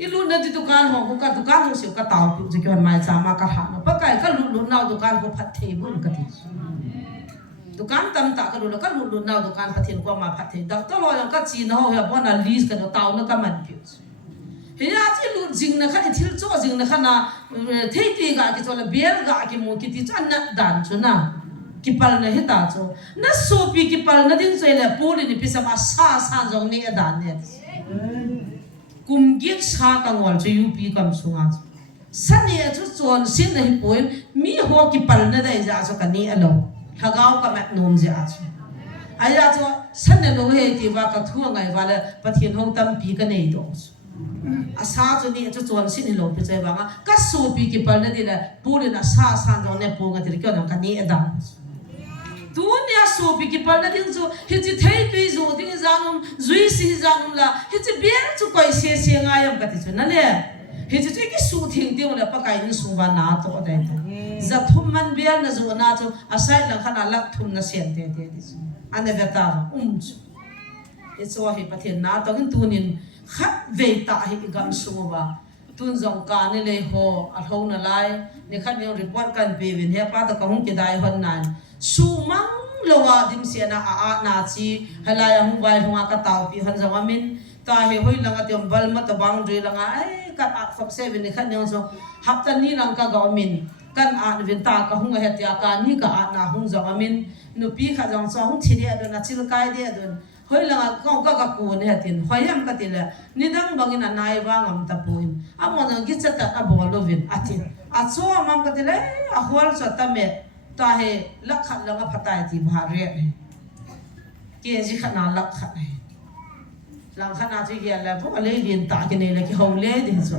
I lu na di dukan ho ka dukan ho se ka taw pi ji ko mai cha ma ka ha na pa kai ka lu na dukan ko phat the bun ka ti dukan tam ta ka lu na dukan pathin ko ma phat the dak to lo ka chi na ho ya bo na list ka do taw na ka man pi he ya chi lu jing na kha thil cho jing na kha na thei ti ga ki chola bel ga ki mo ki ti chan na dan chu na kipal na hita cho na sopi kipal na din so ele puli ni pisama sa jong ni adan ne kum git sa kangol cho UP kam sunga sani chu chon sin na hi poin mi ho kipal na dai ja so kani alo hagao ka mat nom ja cho aya cho san ne lo he ti wa ka thu ngai wa le pathian hong tam pi ka nei do asa cho ni cho chon sin lo pe chai wa ka sopi kipal na din la puli na sa jong ne po nga ti ka na kani adan dunia sopi kipal na din so hiti thei tui zo ding zanum zui si zanum la hiti biar chu koi se ngayam ka ti chu na le hiti chu ki su thing ding la pa kai ni su wa na to dai ta za thum man biar na zo na chu asai la khana lak thum na sen te te di chu ane veta chu it's wa hi pathian na to gin tunin khat ve ta hi gam su wa tun zong ka ni le ho a ho na lai ni khat ni report kan pe vin he pa ta ka hung ki dai hon nan sumang lowa dim siana a na chi halaya hung vai hunga ka taw pi han zawa min ta he hoi langa tiom bal ma ta bang dri langa ai ka a khop se vin khan nyong so hapta ni lang ka ga min kan a vin ta ka hunga het ya ka ni ka a na hung zawa min nu pi kha jong so hung chiri adon na chil kai de adon hoi langa ka ka ku ne hatin hoyam ka tila ni dang bangin a nai wa ngam ta puin amon gi chata a bol lovin atin a cho mam ka tila a hol so ta me ta he lak khat langa phatai ti bha re ke ji khana lak khat hai lang khana ji ge la bo le lin ta ke ne la ki hong le de so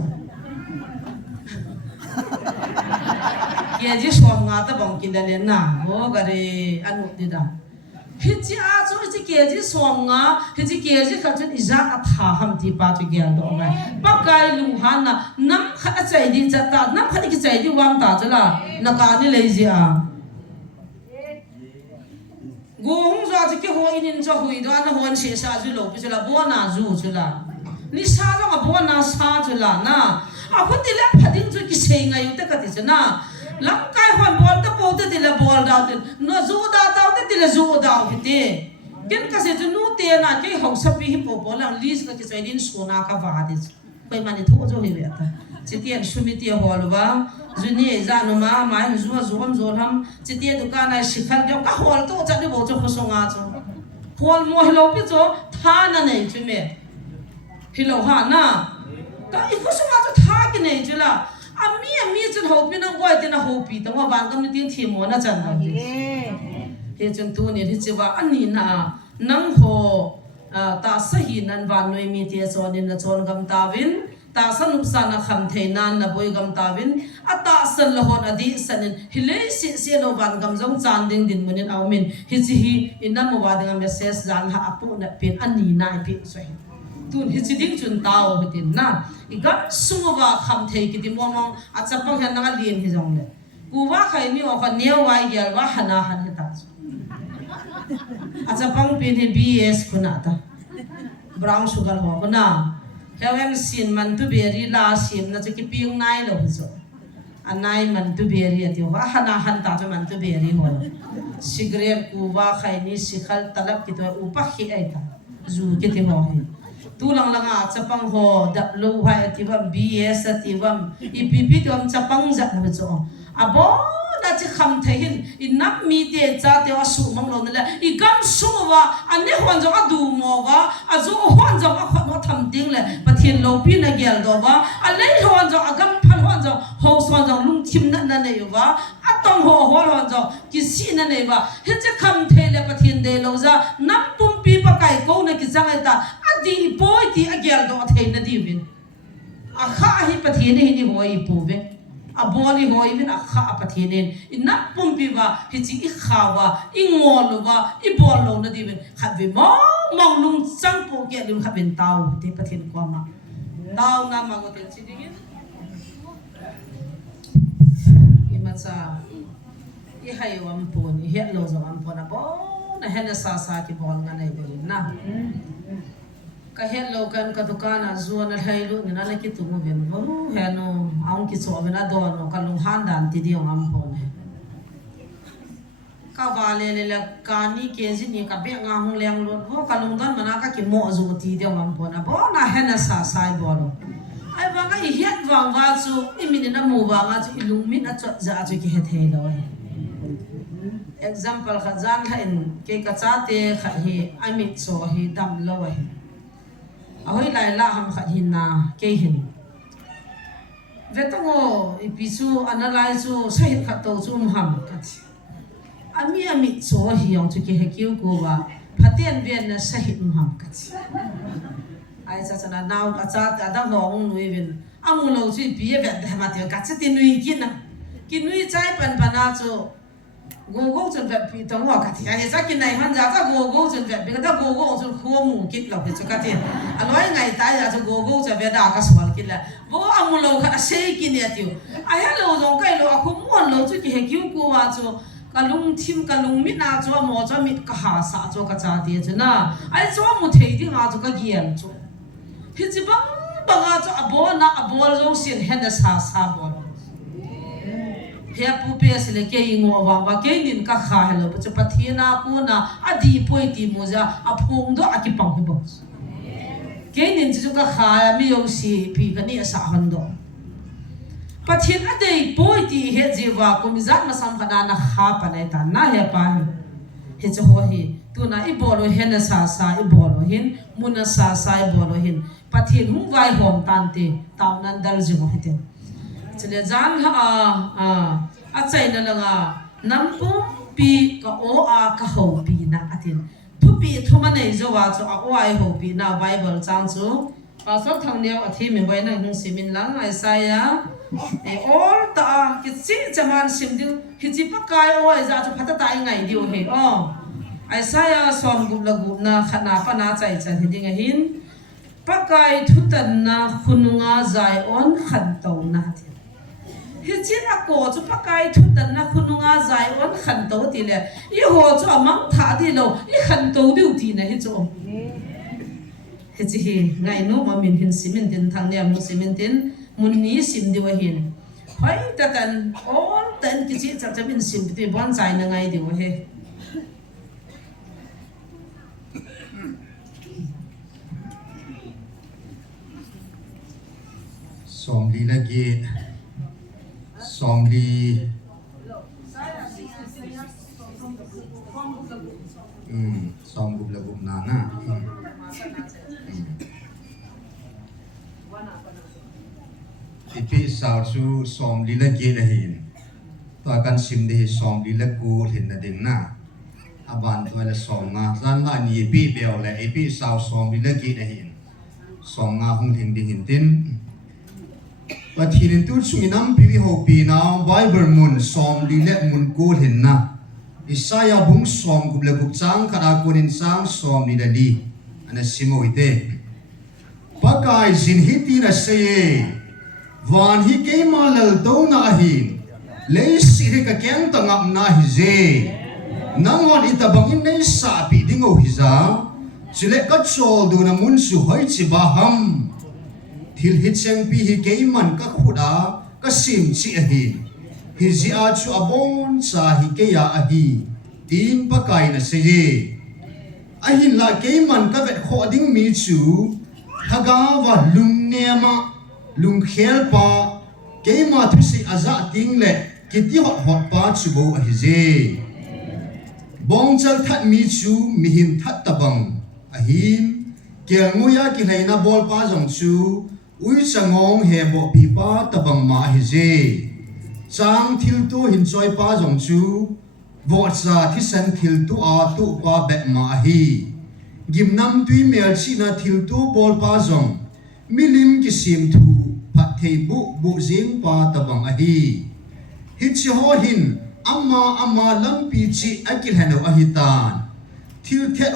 ke ji so nga ta bang kin da le na ho ga re anu di da hi ji a so ji ke ji so nga hi ji ke ji kha chen iza a tha ham ti pa tu ge do ma pa kai lu han na nam kha chai di cha ta nam kha ki chai di wam ta cha la na ka ni le ji a gong za ji ke ho inin cho hui do na hon se sa ju lo pi chu la bo na ju chu la ni sa lo ga bo na sa chu la na a khu ti la phadin chu ki sei ngai u ta ka ti chu na lam kai hon bol ta po te ti la bol da te no zu da ta te ti la zu da ki te ken ka se chu nu te na ke ho sa pi hi po po la lis ka ki sai din su na ka va de kai mani tho jo hi ve ta chitian sumiti holwa juni za no ma mai zu zom zolam chitia dukan ai sikhal ge ka hol to cha ni bo cho khosonga cho hol mo hlo pi cho tha na nei chu me hilo ha na ka I khosonga cho tha ki nei chu la ami chen ho pi na goi te na ho pi ta wa ban kam ni tin thi mo na chan na he chen tu ni hi chiwa ani na nang ho ta sahi nan van noi mi te cho ni na chon gam ta vin ta san upsana kham theinan na boi gam tawin ata san lohon adi sanin hilei si lo van gam jong chan ding din munin awmin hi chi hi inam wa ding message jan ha apu na pin ani na pi so hi tun hi chi ding chun taw bitin na iga sungwa kham thei ki di momong achapang han na lien hi jong le kuwa khai mi o kha neu wai gel wa hana han hi ta achapang pin hi BS kuna ta brown sugar ho kuna Hewem sin man tu beri la sim na chiki piung nai lo so anai man tu beri ati wa hana han ta man tu beri ho cigarette ku wa khai ni sikhal talap ki to upa hi ai ta zu ki ti ho hi tu lang langa chapang ho da lo wa ati wa BS ati wa IPP to am chapang za no so abo na chi kham thein inap mi te cha te wa su mang lo na I gam su wa ane hon jo adu mo wa azo hon jo a kho no tham ding le pathian lo pi na gel do wa a le hon jo agam phan hon jo ho son jo lung thim na na ne wa atong ho hon jo ki si na ne wa he che kham the le pathian de lo za nam pum pi pa kai ko na ki jang ta adi boy ti a gel do the na di win a kha hi pathian ni ni hoi pu ve a boli hoi vin a kha pathinen inna pumpi wa hichi I khawa I ngol wa I bolo na di vin khabe mo mong lung sang po ke lim khaben taw te pathin ko ma taw na ma go te chidingin imatsa I hayo am po ni he lo zo am po na bo na hena sa ki bol nga nei belin na ka hello kan ka dukana zuan al hailu ni na ki tu mo ben bo heno aung ki so bena do no ka lung han dan ti di ong am po ne ka vale le la kani ke ji ni ka be nga hung leng lo bo ka lung dan mana ka ki mo zu ti di ong am po na bo na hena sa sai bo lo ai ba ga I hiat wang wa chu I min na mu wa nga chu I lung min a chot za chu ki he the lo example kha jan kha in ke ka cha te kha hi amit so hi dam lo hi ahoi lai la ham kha hin na ke hin vetongo ipisu analyze su sahit kha to chu ham ka ami amit so hi yong chu ke he kiu ko wa phaten ven na sahit ham ka ai cha chana naw ka cha ta da ngong nui vin amulo chu bi ve da ma te ka cha ti nui kin na ki nui chai pan pana chu go go chun ve pi tong wa ka ti ai cha kin nai han ja cha go go chun ve bi ka da go go chun kho mu kit lo he chu ka ti aloi ngai tai ja chu go go cha ve da ka swal kin la bo amulo kha se kin ya ti ai ha lo jong kai lo a khu mon lo chu ki he kiu ko wa chu kalung thim kalung mit na chu mo cha mit ka ha sa chu ka cha ti chu na ai chu mu thei ding a chu ka giam chu hi chi bang bang a chu abo na abo lo sin he da sa sa bo he pu pe se le ke ingo wa wa ke nin ka kha hello chu pathina ku na adi poi ti mo ja a phung do a ki pang hi bo ke nin chu ka kha mi yo si pi ka ni sa han do pathin adei poi ti he jiwa ko mi zat ma sam khana na kha pa nei ta na he pa he chu ho hi tu na I bolo he na sa sa I bolo hin muna sa sa I bolo hin pathin hung vai hom tan te taw nan dal ji mo hete chile jan ha a chai na langa nam pu pi ka o a ka ho pi na atin thu pi thuma nei zo wa chu a o ai ho pi na bible chang chu pastor thang neu a thi me wai na nung simin lang ai sai ya e all ta ki chi chaman sim ding hi chi pa kai o ai za chu phata tai ngai diu he o ai sai ya som gup la gup na khana pa na chai chan hi ding a hin pa kai thutan na khununga zai on khan to na hi chin a ko chu pa kai thutan na khununga zai on khan to ti le I ho chu amang tha di lo I khan to diu ti na hi chu he chi hi ngai no ma min hin simin tin thang ne mu simin tin mun ni sim di wa hin hoi ta kan all tan ki chi cha cha min sim ti bon zai na ngai di wa he som li la ge som li som gup la gup na na ipi sao su som li la ge la hin to kan sim de som li la ku hin na ding na aban to la som nga zan la ni pi beo la ipi sao som li la ge la hin som nga hung thing ding hin tin và thì đến tuổi sung năm pi ho pi nào Bible mun som li le mun ko hin na Isaiah bung som gup le gup chang khara kunin sang som ni da li ana simo ite pakai zin hiti na se van hi ke ma lal to na hin le si re ka kyang ta ngap na hi je nangon itabang in nei sa pi dingo hi za chile ka chol du na mun su hoi chi ba ham thil hit chang pi hi ke man ka khuda ka sim chi a hi hi ji a chu abon sa hi ke ya a hi tin pakai na se je a hin la ke man ka vet kho ding mi chu haga wa lung nema lung khel pa ke ma thu si aza ting le ki ti hot hot pa chu bo a hi je bong chal that mi chu mi him that tabang a him ke ngoya ki leina bol pa jong chu ui sangong he bo pi pa tabang ma hi je chang thil tu hin choi pa jong chu vo sa thi san thil tu a tu pa bet ma hi gim nam tui mel chi na thil tu bol pa jong milim ki sim thu phat thei bu jing pa tabang a hi hit chi ho hin amma lam pi chi akil hano a hi tan thil the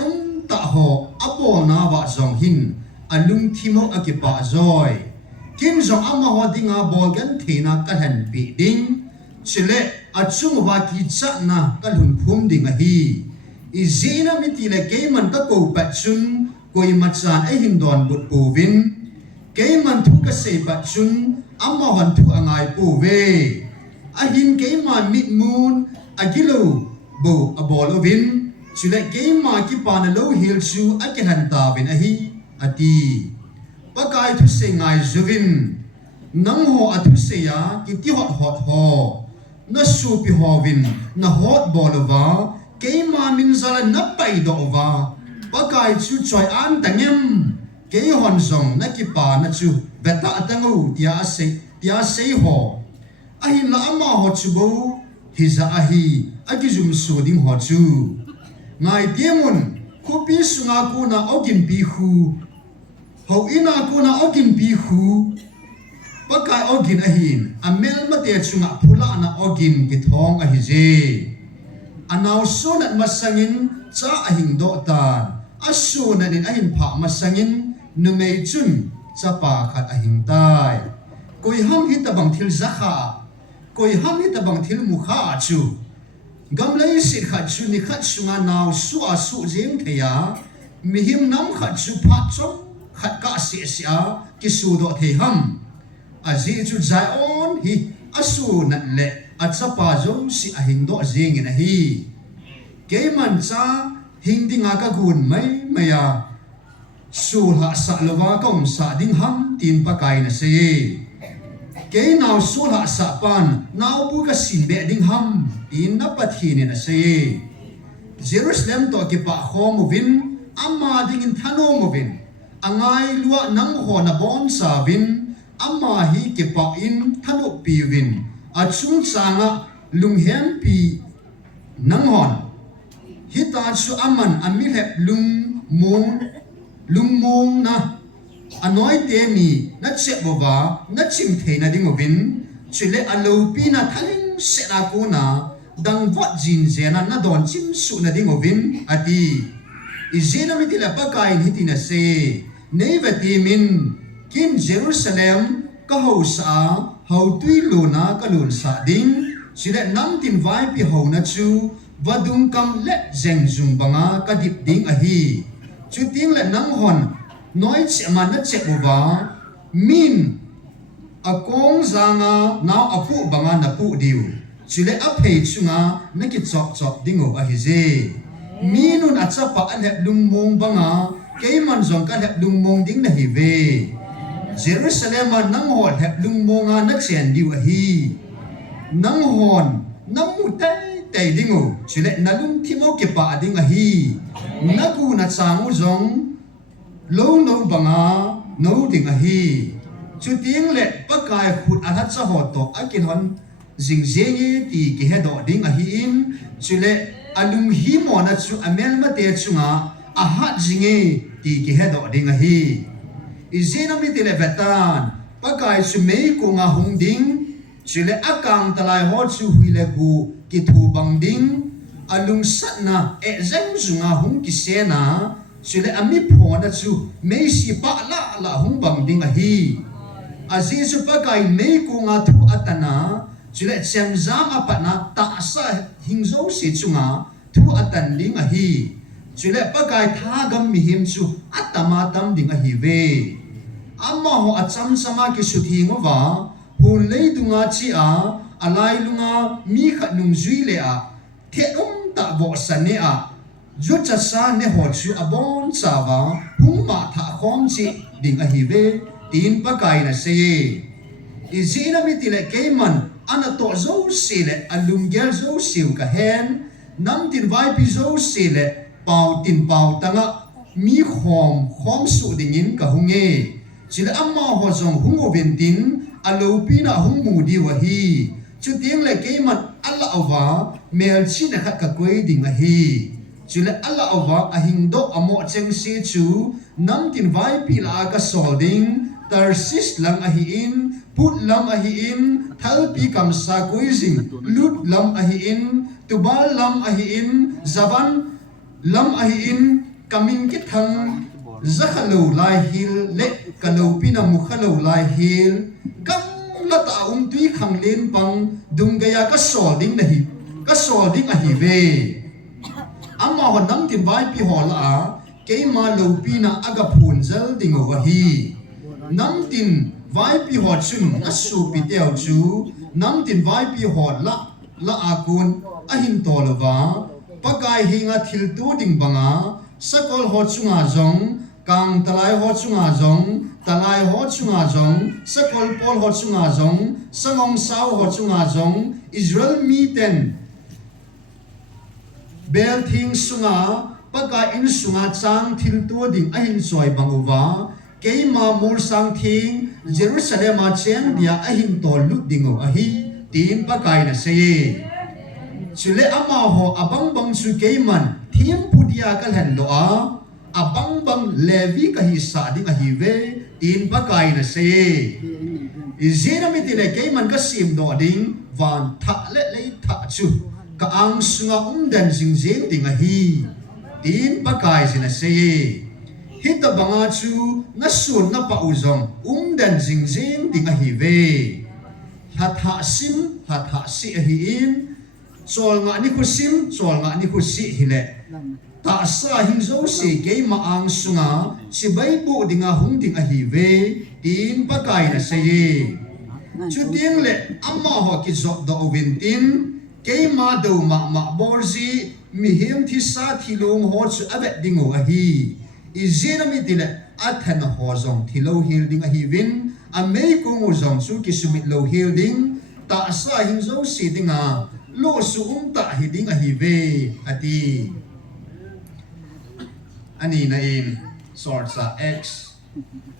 ta ho apol na wa jong hin alung thimo akipa joy kin jong ama ho dinga bol gan thina ka han pi ding chile achung wa ki cha na ka lun khum ding a hi izina miti le keiman ka ko pa chun koi machan a hin don but povin keiman thu ka sei pa chun ama han thu angai po ve a hin keiman mit moon agilo bo abol ovin chile keima ki pa na lo hil chu a ke han ta vin a hi ati pakai thu se ngai zuvin nang ho athu se ya ki ti hot hot ho na su pi hovin na hot bolova ke ma min zala na pai do wa pakai chu choi an tangem ke hon zong na ki pa na chu beta tangu tia se ho ahi la ama ho chu bo hiza ahi agizum su ding ho chu ngai tiemun kopi sunga ku na ogin pi hu ho ina ku na ogin pi hu pakai ogin ahin amel mate chunga phula na ogin ki thong ahi je anau sunat masangin cha ahing do tan asunat in ahin pha masangin numei chun chapa khat ahing tai koi ham hi tabang thil zakha koi ham hi tabang thil mukha chu gamlei sit khat chu ni khat sunga naw su a su jeng theya mihim nam khat chu pha chom khat ka se sia ki su do the ham azi chu zai on hi asu nat le achapa jong si ahing do jeng in a hi ke man cha hing dinga ka gun mai maya su ha sa lova kom sa ding ham tin pa kai na se ke naw su ha sa pan naw bu ka sin be ding ham tin na pathi ne na se Jerusalem to ki pa khom vin amma ding in thano mo vin angai lua nang ho na bon sa vin amma hi ke pa in thano pi vin achung changa lunghem pi nang hon hita chu aman amil hep lung mong na anoi te ni na che bova na chim the na ding ovin chile alo pi na thaling se na ko na dang wat jin zena na don chim su na ding ovin ati izena mi tila pa kai hiti na se nei vati min kin Jerusalem ka ho sa ho tui lo na ka lun sa ding chile nam tin vai pi ho na chu vadung kam le zeng zung banga ka dip ding a hi chu ting le nang hon noi che ma na che bova min a kong zanga naw apu banga na pu diu chile a phei chunga na ki chok chok dingo a hi je minun a chapa a lep lung mong banga ke man zong ka lep lung mong ding na hi ve Jerusalem nang hon lep lung monga na chen diu a hi nang hon nang mu tay dingo chile nalung thimo ke pa ding a hi naku na changu zong lo no banga no ding a hi chu ting le pakai khut a hat cha ho to akin hon jing jengi ti ke he do ding a hi in chile alung hi mo na chu amel ma te chunga a hat jinge ti ke he do ding a hi izena mi te le vetan pakai chu mei ko nga hung ding chile akang talai ho chu huile gu ki thu bang ding alung sat na e zeng zunga hung ki se na chile ami phona chu mei si pa la hung bang ding a hi azi chu pa kai mei ku nga thu atana chile chem zam apana ta sa hingzo si chunga thu atan ding a hi chile pa kai tha gam mi him chu atama tam ding a hi ve amma ho acham sama ki su thingo wa hun lei dunga chi a alai lunga mi khat nung zui le a the ta bo sane a ju cha sa ne ho chu abon cha wa hung ma tha khom chi ding a hi ve tin pa kai na se izina mi tile keman ana to zo se le alum gel zo siu ka hen nam tin vai pi zo se le pau tin pau tanga mi khom su ding in ka hunge chile amma ho zong hungo ben tin alo pi na hung mu di wa hi chu tiang le keman alla awa mel chi na khat ka koi ding a hi chule alla awa ahing do amo cheng se chu nam tin vai pi la ka solding tarsis lang a hi in put lam a hi in thal pi kam sa koi jing lut lam a hi in tubal lam a hi in zaban lam a hi in kamin ki thang zakhalo lai hil le kalo pi na mukhalo lai hil kam la ta tui khang len pang dung gaya ka solding na hi ka solding a hi ve amma ho nam tin vai pi hol a ke ma lo pi na aga phun zal ding wa hi nam tin vai pi ho chun asu pi teo chu nam tin vai pi ho la akun a hin to lova pakai hinga thil tu ding banga sakol ho chunga jong kang talai ho chunga zong talai ho chunga zong sakol pol ho chunga zong sangong sao ho chunga zong Israel mi ten bel thing sunga paka in sunga chang thil tu ding ahin soi banguwa keima mul sang thing Jerusalem a chen dia ahin tol lut dingo ahi tin pakai na sei chule ama ho abang bang su keiman thim pudia kal han do a abang bang levi ka hi sa ding ahi ve tin pakai na sei izena mitile keiman ka sim do ding van tha le tha chu ka ang sunga den jing jing ding ahi tin pakai sina sei hita banga chu na sun na pa uzong den jing jing ding ahi ve hatha sim hatha si ahi in chol nga ni khu sim chol nga ni khu si hile ta sa hin zo si ke ma ang sunga si bai bu dinga hung ding ahi ve tin pakai na sei chu ting le amma ho ki zo do win tin ke ma do ma borzi mi him thi sa thi long ho chu abe dingo ahi izena mi dile athan ho zong thi lo hil ding ahi win a me ko ngo zong chu ki sumit lo hil ding ta sa hin zo si dinga lo su ta hi ding ahi ve ati ani na in sort sa x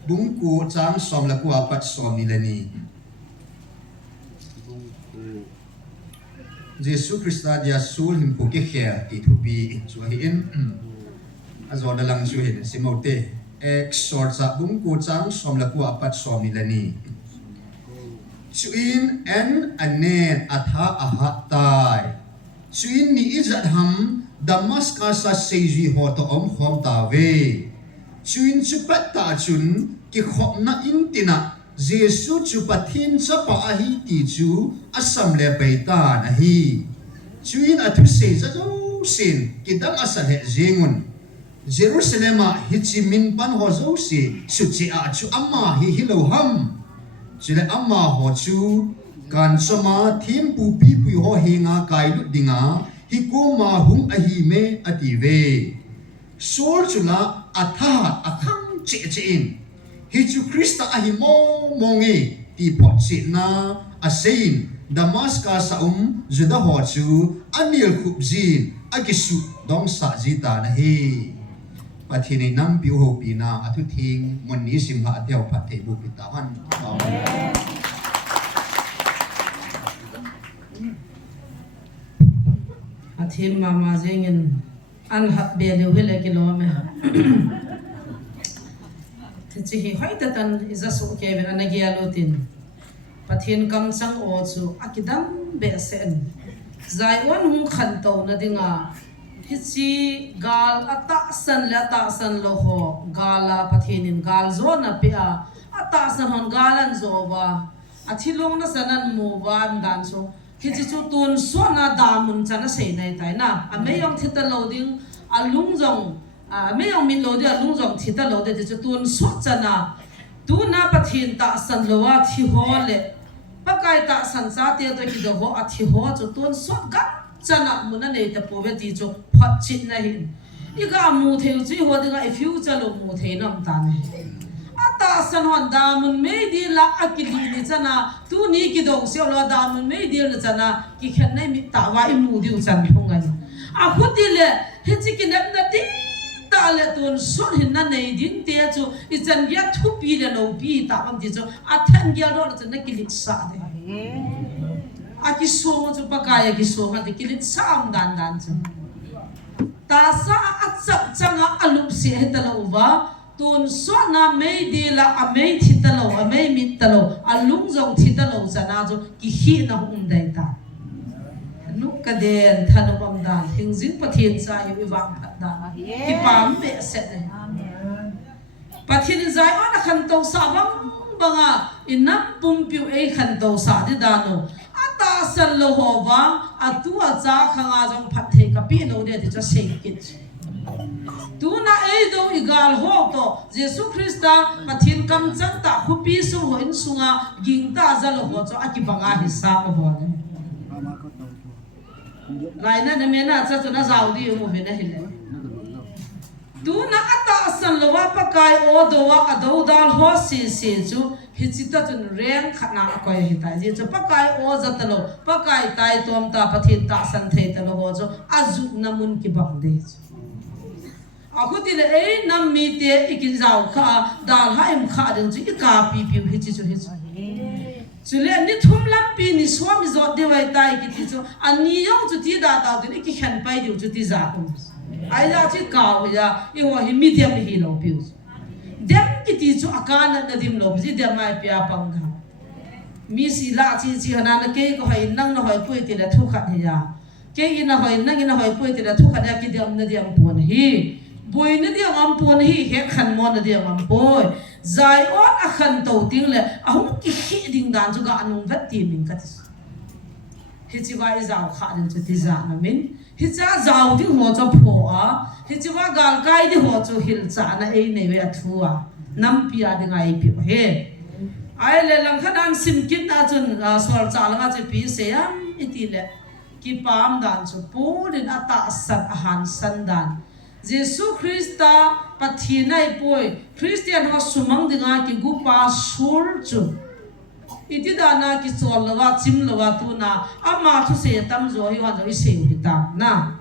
bungku chang som la ku apat som ni lani Jesu Krista dia sul him pu ke khe ti thu pi chu hi in azon da lang chu hin simote x sort sa bungku chang som la ku apat som ni lani chuin en anen atha aha tai chuin ni izat ham Damascus sa seji ho to khom ta ve chuin chu pat ta chun ki khom na intina Jesu chu pathin cha pa hi ti chu asam le pe ta na hi chuin athu se za zo sin ki dang asal he zingun Jerusalem hi chi min pan ho zo si su chi a chu amma hi hilo ham chile amma ho chu kan soma thim pu pi pu ho hinga kai lu dinga hi ko ma hung a hi me ati ve sol chula atha akhang che che in hi chu Krista a hi mo nge ti pot chi na a sein Damascus sa juda ho chu anil khup jin a kisu dong sa ji ta na hi pathini nam piu ho pi na athu thing mon ni sim ha atel pathe bu pi ta han amen athim mama jengin an hat be le wele kilo me thi hi haita tan iza su ke ben anagi alotin pathin kam chang o chu akidam be sen zai wan hung khan to na dinga hichi gal ata san lo ho gala pathinin gal zona pe a ata san hon galan zowa athilong na sanan mo wan dan so hichi chu tun so na damun chana sei nai tai na ameyong thita loading alung jong ameyong min lo dia lung jong thita lo de chu tun so chana tu na pathin ta san lowa thi hole pakai ta san sa te to ki do ho athi ho chu tun so ga chana muna nei ta pobe ti chu phat chit na hin iga mu theu chi ho de ga future lo mu thei nam ta ne ata san hon da mun me di la akili ni chana tu ni ki dong se lo da mun me di la chana ki khen nei mi ta wa i mu di u chan thong ga a khuti le he chi ki nap na ti ta le tun son hin na nei din te chu i chan ya thu pi le lo pi ta am ti chu a than gya ro la chan na ki lik sa de aki so chu pakaya ki so ka te kilit sam dan chu ta sa atsa changa alup se hetala uwa tun so na mei de la amei thitalo amei mitalo alung jong thitalo chana chu ki hi na hum dai ta nu ka den thanu bam dan hingjing pathin cha yu wang phat da ki pam me se ne pathin zai on khan to sa bang banga inam pum piu e khan to sa di dano ta san lo ho wang atua cha khanga jong phathe ka pi lo de cha sei kit tu na e do igal ho to Jesu Krista pathin kam chan ta khupi su ho in sunga ging ta za lo ho cho akibanga hi sa bo ne lai na me na cha na zau di mo ve na hi le tu na ata san lawa pakai o dowa ado dal ho se chu hichita chun reng khana ko hi tai ji chu pakai o zatalo pakai tai tom ta pathin ta san thei talo ho chu azu namun ki bang de akuti le ei nam mi te ikin zau kha dal haim kha de chu ika pi hi chi chu hi chule ni thum lam pi ni swami zot de wai tai ki ti chu ani yong chu ti da da de ki khan pai de chu ti za ai da chi ka ya I ho hi mi te hi lo pi dem ki ti chu akana na dim lo ji dem mai pia pang tha mi si la chi hana na ke ko hai nang na hoi pui ti la thu khat ya ke ina hoi nang ina hoi pui ti la thu khat ya ki dem na dem pon hi boi na dem am pon hi he khan mo na dem am poi zai on a khan to ting le ahum ki hi ding dan chu ga anung vat ti min ka ti hi chi wa I zau kha den chu ti za na min hi cha zau ti ho cha pho a hi chi wa gal kai di ho chu hil cha na ei nei we thu a nam pia de ngai pi he ai le lang khadan sim kin na chun swal cha langa che pi se am iti le ki pam dan chu pu din ata sat han san dan Jesu Christa pathinai poi Christian ho sumang dinga ki gupa sur chu iti dana ki chol lawa chim lawa tu na ama thu se tam zo hi wa zo I se hi ta na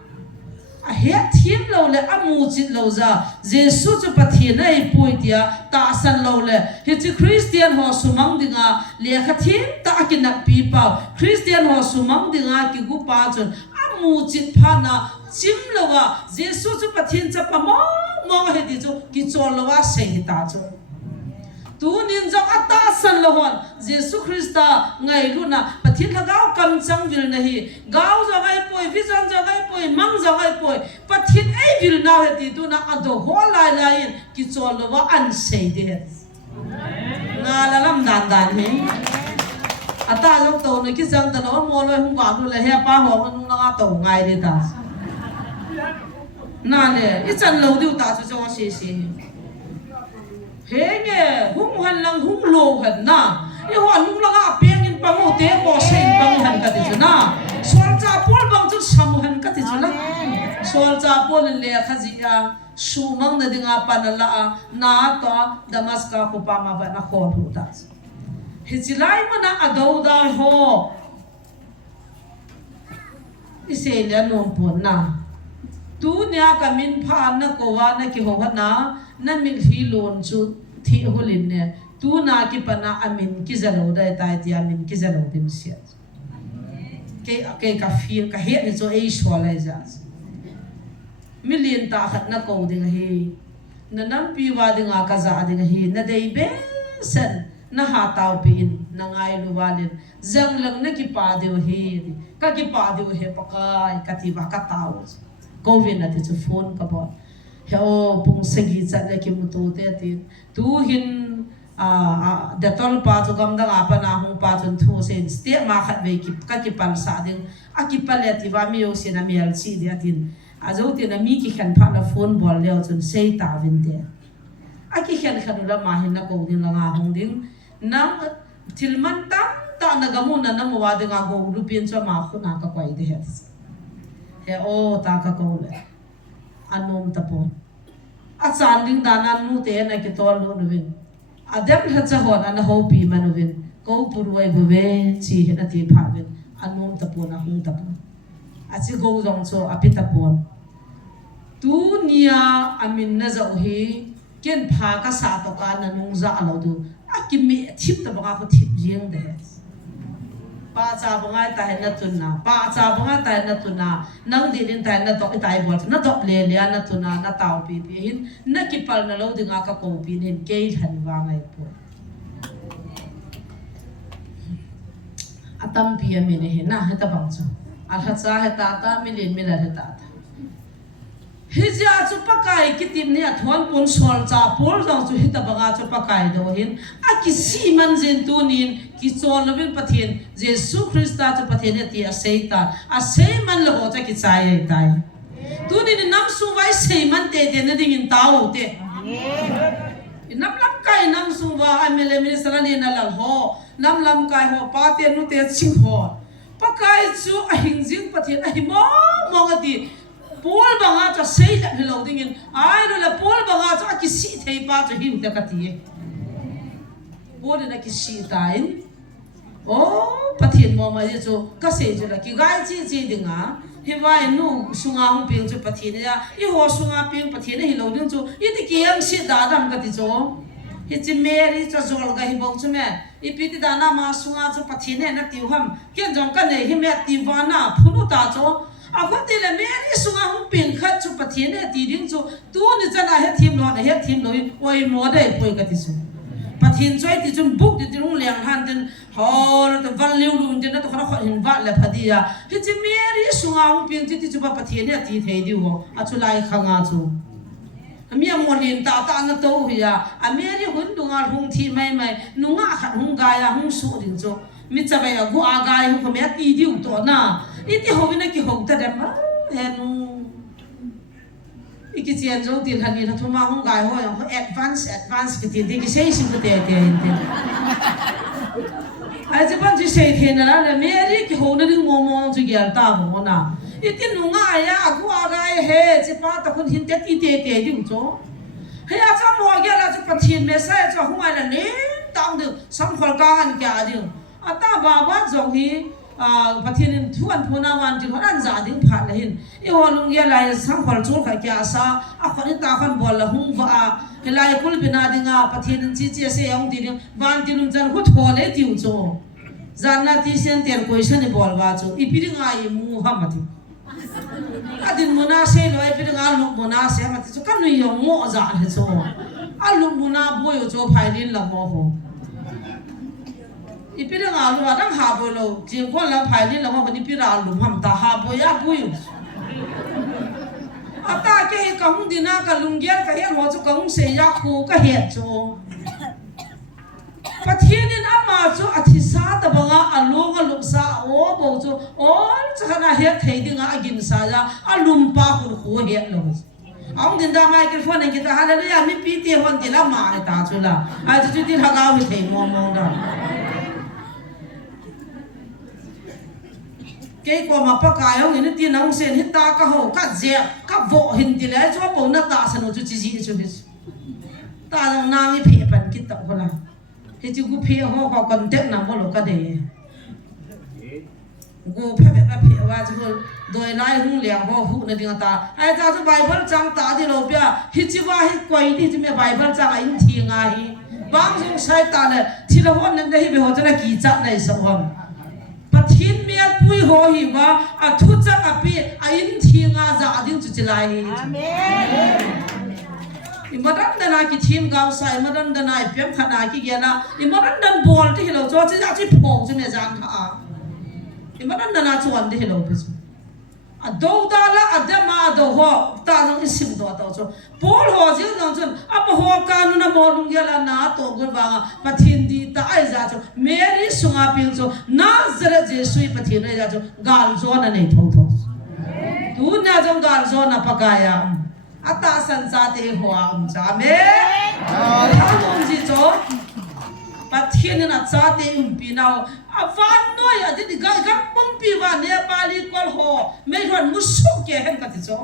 a he thim lo le amu chit lo za Jesu chu pathinai poi tia ta san lo le hi chi Christian ho sumang dinga le kha thim ta ki na pi pa Christian ho sumang dinga ki gupa chun amu chit phana chim lawa Jesu chu pathin cha pa mo he ti chu ki chol lawa se hi ta chu tu nin jong ata san lohon Jesu Christa ngai luna pathin lagao kam chang vil nahi gao jagai poi vision jagai poi mang jagai poi pathin ei vil na he ti tu na ado ho lai lai ki chol lawa an sei de na la lam dan dan he ata jong to ne ki jang ta lo mo loi hung ba lu le he pa ho nu na to ngai de ta na le I chan lo diu ta chu cho se he nge hung han lang hung lo han na I ho nung lang a peng in pangu te ko sein pang han ka ti chu na swal cha pol bang chu sam han ka ti chu la swal cha pol le kha ji a su mang na dinga panala na to damaska ko pa ma ba na khol hu ta he chilai ma na ado da ho I se le non pon na tu nya ka min pha na ko wa na ki ho na na min hi lon chu thi holin ne tu na ki pana amin ki zalo dai tai ti amin ki zalo dim sia ke ka feel ka he ni zo ei swalai za million ta khat na ko ding hi na nam pi wa ding a ka za ding hi na dei be sen na ha taw pin na ngai lu walin zang lang na ki pa deu hi ka ki pa deu he pakai ka ti ba ka taw COVID na ti chu phone ka bo he o pung segi chat le ki mutu te ti tu hin detol pa chu gam da apa na hung pa chun thu sen ste ma khat ve ki ka ki pan sa ding a ki pale ti wa mi o sin a mel chi dia tin a zo ti na mi ki khan pha na phone bol le chun sei ta vin te a ki khan khan la ma hin na ko din la nga hung ding nam tilman tam ta na gamu na na mo wa de nga go lu pin cha ma khu na ka kwai de he o ta ka ko le anom ta pon a chan ding danan nu te na ki tol lu nu vin adem ha cha hon an ho pi manu vin ko purwai bu ve chi he na ti pha vin anom ta pon a hu ta pon a chi go jong cho a pi ta pon tu nia amin na zo hi ken pha ka sa to ka na nung za alo du a ki mi thip ta ba ko thip rieng de pa cha bangai ta na tunna pa cha bangai ta na tunna nang di din ta na to itai bol na to le le na tunna na taw pi pi hin na ki pal na lo dinga ka ko pi nen ke han wa ngai po atam pi mi ne he na ha ta bang chu al ha cha he ta ta mi len mi la he ta hija chu pakai kitim ne athon pon sol cha pol jang chu hita banga chu pakai do hin a ki si man zen tu nin ki chol lovin pathin Jesu Christa chu pathin ti a seita a sei man lo cha ki chai ai tai tu ni nam su vai sei man te te na ding in tao te nam lam kai nam su wa amele mi sala ni na lal ho nam lam kai ho pa te nu te ching ho pakai chu a hing jing pathin a hi mo mo ga ti Paul banga cho sei la hello dingin ai lo la Paul banga cho ki si thei pa cho hiu ta ka ti Paul na ki si tain oh pathian mo ma je cho ka se je la ki gai chi chi dinga hi vai nu sunga hung ping cho pathian ya I ho sunga ping pathian hello ding cho I ti ki ang si da dam ka ti cho hi chi Mary cho zol ga hi bong cho me I pi ti da na ma sunga cho pathian na ti ham ken jong ka ne hi me ti wa na phunu ta cho a ko ti le Mary sunga hung ping khat cho pathian ne ti ding cho tu ni chana he thim lo na he thim lo oi mo dai poi ka ti so pathian choi ti chun buk ti rung liang han tin hol to van liu lu tin na to khara kho hin va le phadia hi chi Mary sunga hung ping ti chu pa pathian ne ti thei di ho a chu lai khanga chu mi amon hin ta ta na to hiya a Mary hun dunga hung thi mai mai nunga khat hung ga ya hung su ding cho mi cha bai gu a ga hu ko me ti di to na I ti ho na ki ho ta da ma he nu I ki chen zo tin han ni na thuma hung ga ho yang advance ki ti ki sei sing te te hin te ai che ban ji sei the na la Mary ki ho na ding mo mo ji gyal ta mo na I ti nunga ya gu a ga he che pa ta kun hin te ti te te di cho he a cha mo ga la chu pathian me sai cho hung ai la ne tang de sam khol ka an kya di a ta ba ba jong hi pathian thuan thuna wan ti horan za ding phat la hin I ho lung ya lai sam khol chu kha kya sa a khon ta khan bol la hung va he lai kul bina dinga pathian chi chi se yong di ding wan ti lung jan hu thole ti cho zanna ti sen ter question ni bol ba chu I pi ding ai mu ha ma ti adin muna se lo ai pi ding a lu muna se ma ti chu kan nu yong mo za he cho a lu muna bo yo cho phai din la mo ho I pi ding a lu dang ha bo lo jing kon la phai din la mo ni pi ra lu ham ta ha bo ya bu yu ata ke ka hung dina ka lungya ka he mo chu ka hung se ya khu ka he cho pathian in ama chu athi sa ta banga alung alum sa o bo chu all chana he thei dinga agin sa ya alum pa khu khu he lo ong din da microphone ki ta hallelujah mi pi te hon ti la ma ta chu la a chu ti tha ga wi thei mo mo da ke ko ma pa ka yo ni ti nang sen hi ta ka ho ka je ka vo hin ti le cho bo na ta san chu chi ji chu bi ta jong na ni phe pan ki ta ko la he chu gu phe ho ko kon tek na mo lo ka de gu phe wa chu doi lai hung liang ho hu na ding ta ai ta chu bible chang ta di lo pya hi chi wa hi koi di chu me bible chang in thi nga hi bang jong sai ta le thi lo hon nan de hi be ho chana ki cha nai so hom pathin me pui ho hi wa a thu chang a pi a in thi nga za ding chu chi lai amen imadan dana ki thim gaw sai imadan dana pem khana ki gela imadan dan bol ti helo cho chi ja chi phong chu me jan tha imadan dana chuan de helo pe a do da la adama do ho ta jong isim do to cho bol ho jil jong chun a pa ho ka nu na mo lung gela na to gol ba pathin di ta ai ja cho Mary sunga pil cho Nazareth Jesus pathin ai ja cho gal zo na nei tho tho tu na jong gal zo na pakaya ata san sa te huam cha me amun ji cho pathin na cha te pi nau avan noi adi di ga ga pum pi wa ne bali kol ho me ron musu ke hen ka ti cho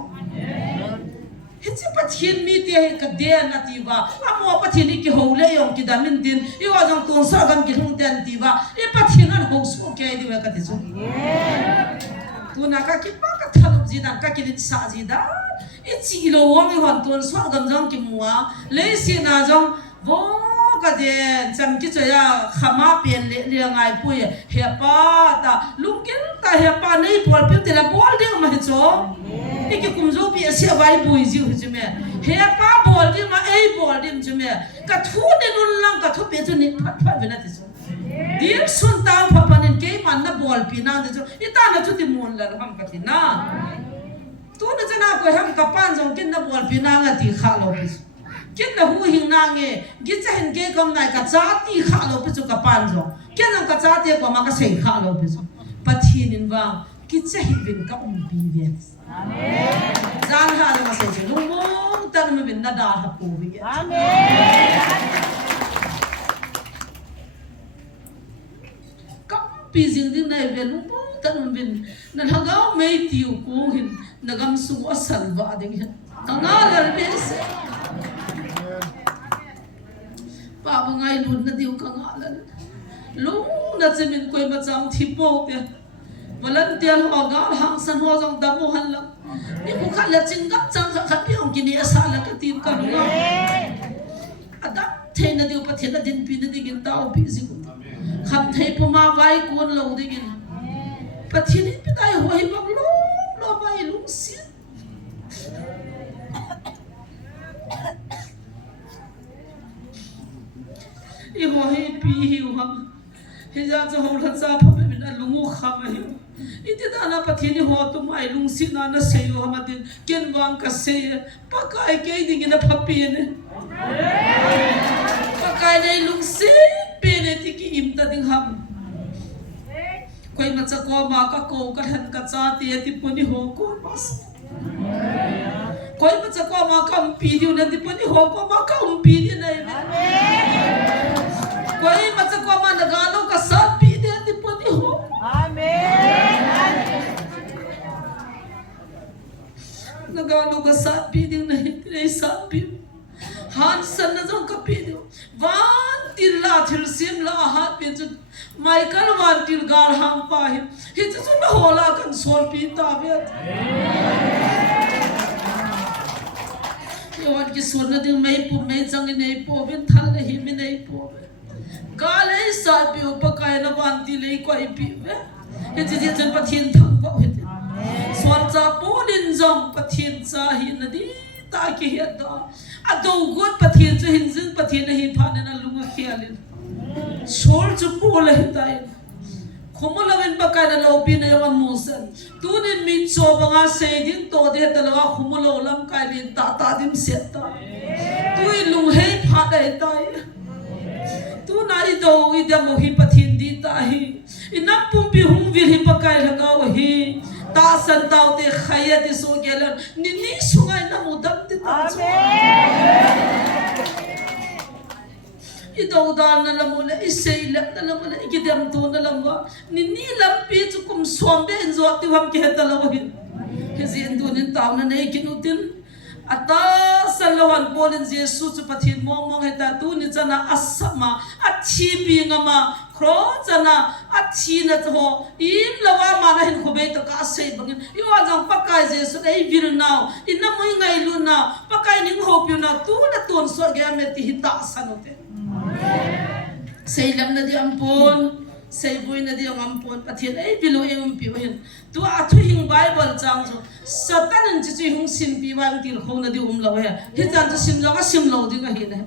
hichi pathin mi te ka de na ti wa amo pathin ki ho le yong ki damin din I wa jong ton sa gam ki hung ten ti wa I pathin an ho su ke di wa ka ti cho tu na ka ki pa ka thalu ji dan ka ki ni sa ji da I chi lo wang I hon ton so gam jong ki muwa le si na jong bo ka de cham ki cho ya khama pen le le ngai pui he pa ta lungkin ta he pa nei pol pi te la bol de ma he cho I ki kum zo pi se vai bui ji hu chi me he pa bol di ma ei bol dim chi me ka thu de nun lang ka thu pe chu ni phat phat ve na ti cho dir sun ta pha panin ke man na bol pi na de cho I ta na chu ti mon la ham ka ti na tu na chana ko ham ka pan jong kin na bol pi na nga ti kha lo pi kin na hu hing na nge gi cha hen ke kom nai ka cha ti kha lo pi chu ka pan jong kin na ka cha te ko ma ka sei kha lo pi chu pathin in wa ki cha hi bin ka pi ve amen zan ha ma se che lu mo tan ma bin na da ha pu bi amen ka pi jing ding nai ve lu mo tan ma bin na ha ga me ti ku hin nagam su asalba ding kangalan bese pa bangai lun na diu kangalan lung na zemin koi macam thipo te volunteer ho ga hang san ho jong damu han la ni ku khat la chingap chang khat pi hong kini asala ka tin ka nga ada the na diu pathen na din pi na ding tao pi si kham thei puma vai kon lo ding pathen pi dai ho hi bang lo vai lung si i ho hi pi hi ham he ja cho ho la cha pha min a lungu kham hi iti da na pathini ho tu mai lung si na na se yo ham din ken wang ka se pakai ke ding na phapi ne pakai nei lung si pe ne ti ki im ta ding ham koi ma cha ko ma ka ko ka han ka cha ti ti puni ho ko mas koi ma cha ko ma ka pi di na ti puni ho ko ma ka pi di na koi ma cha ko ma na ga lo ka sa pi di ti puni ho nagalo ka sa pi di na hi sa pi han san na jong ka pi di van til la thil sim la ha pi chu Michael van til gar ham pa hi chu na hola kan sol pi ta be yo wan ki son na ding mai pu mai chang nei po ben thal le hi me nei po ga le sa pi pa kai na van ti le ko i pi be he chi chen pa thien thang pa he sol cha po din jong pa thien cha hi na di ta ki he da a do gut pa thien chu hin jing pa thien hi pha na lunga khialin sol chu po le tai khumulawen pa kai na lo pi na yo musan tu ni mi cho banga se din to de ta la khumulo lam kai bin ta ta dim set ta tu i lung hei pha dai tai tu na i do i da mo hi pa thien di ta hi inam pum pi hung vil hi pa kai la ga hi ta san tao te khaya ti so gelan ni ni sungai na mudam ti ta i do dan na lamula i sei la na lamula i gidam tu na lamwa ni ni lam pi chu kum som be en zo ti ham ke ta la wa ke zin tu nin taw na nei kinutin ata salawan polin jesu chu pathin mong mong heta tu ni chana asama achi bi ngama khro chana achi na ho im lawa mana hin khobe to ka sei bangin yo ajang pakai jesu ei vil now inna moi ngai lu na pakai ning ho pi na tu na ton so ge me ti hita sanote sei lam na di ampon sei bui na di ampon pathin ei bilu em pi hin tu a thu hing bible chang chu satan an chi hung sin pi wang til khong na di lo he hi chan chu sim lo ka sim lo di ka hi ne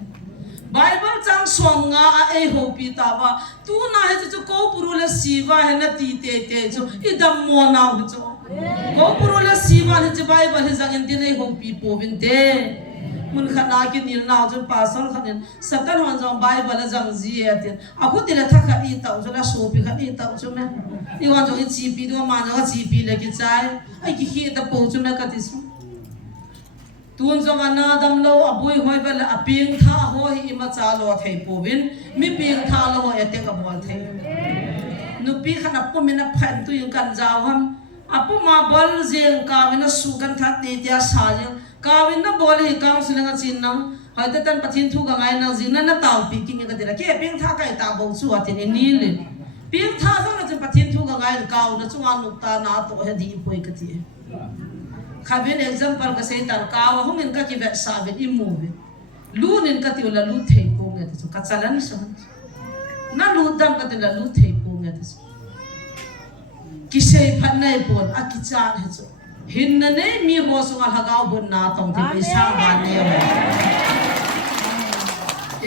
bible chang som nga a ei ho pi ta ba tu na he chu ko puru la siwa he na ti te te chu i dam mo na hu chu ko puru la siwa he chu bible he jang in ti nei ho pi po bin te mun khana ki nil na chu pasal khanin satan hon jong bible jang ji atin aku ti la tha kha i ta chu la so pi kha i ta chu me i wan jong i chi pi do ma na chi pi le ki chai ai ki hi ta po chu me ka ti su tun jong ana dam lo abui hoi bal aping tha ho hi ma cha lo thei po bin mi ping tha lo ho ete ka bol thei nu pi khana pu me na phan tu yung kan jaw ham apu ma bol jeng ka me na su kan tha ti tia sa jeng kawin na bol hi kang silang chin nang haita tan pathin thu ga ngai nang jing na taw pi king ga dira ke ping tha kai ta bo chu atin ni le ping tha sa na pathin thu ga ngai kaw na chunga nu ta na to he di poi ka ti khabin example ka sei tan kaw hung in ka ki ve sa ve i mu ve lu nin ka ti la lu thei ko nge ti ka chalan sa na lu dam ka ti la lu thei ko nge ti ki sei phan nai bon a ki cha he chu hin na nei mi ho sunga hagaw bon na tong ti pi sa ba ne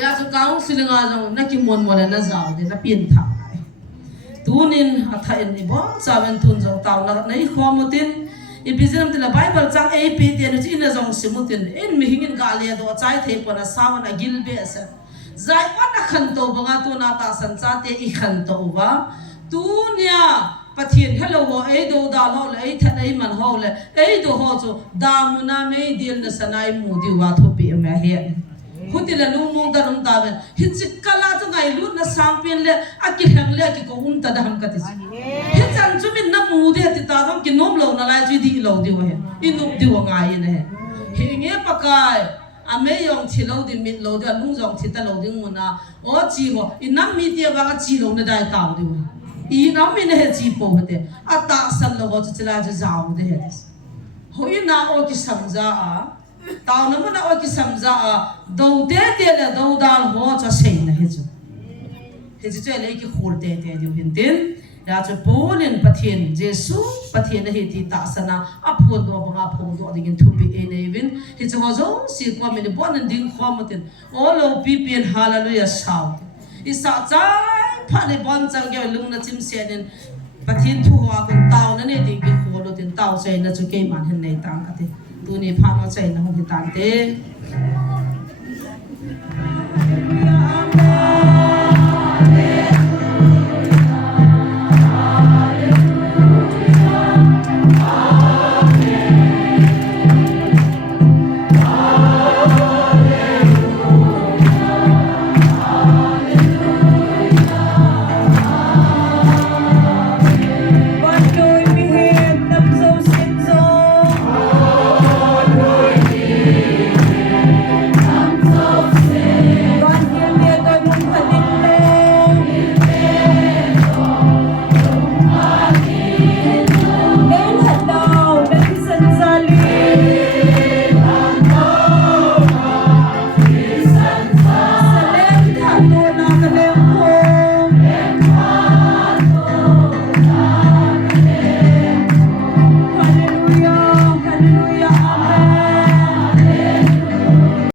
ya chu kaung silinga jong na ki mon mon na jaw de na pin tha tunin atha en ni bo chawen tun jong taw na nei khomotin i bizem te la bible chang ei pi te ni in jong simutin en mi hingin ga le do chai thei pona sawana gil be asa zai ona khan to banga tu na ta san cha te i khan to ba tu nya pathin hello ho ei do da lo le ei than ei man ho le ei do ho chu da mu na me dil na sanai mu di wa thu pi me he huti la lumong da rum ta ben hichikala to ngai lut na sangpin le akihang le ki ko ta da ham ka ti he chan chu min na mu de ti ta dom ki nom lo na lai chi di lo di wa he inu di wa ngai ne he nge pakai ame yong chi lo di mit lo da lung jong chi ta lo ding mu na o chi ho inam mi ti ba chi lo na dai ta di wa i nam mi ne he chi po de ata san lo go chi la ja zao de he hoi na o ki samja a tao na mana o ki samja a do te te le do dal ho cha sei na he chu le ki khur te te di hin tin ya chu polin pathin jesu pathin he ti ta sana a phon do banga phon do ding thu pi e nei win he chu ho zo si ko mi bon ding kho matin o lo pi pen hallelujah shout isa chai phane bon chang ge lung na chim se den pathin thu wa kun tao na ne ding ki kho lo tin tao sei na chu ke man hen nei tang ka te tu ni pha no sei na ho hi tan te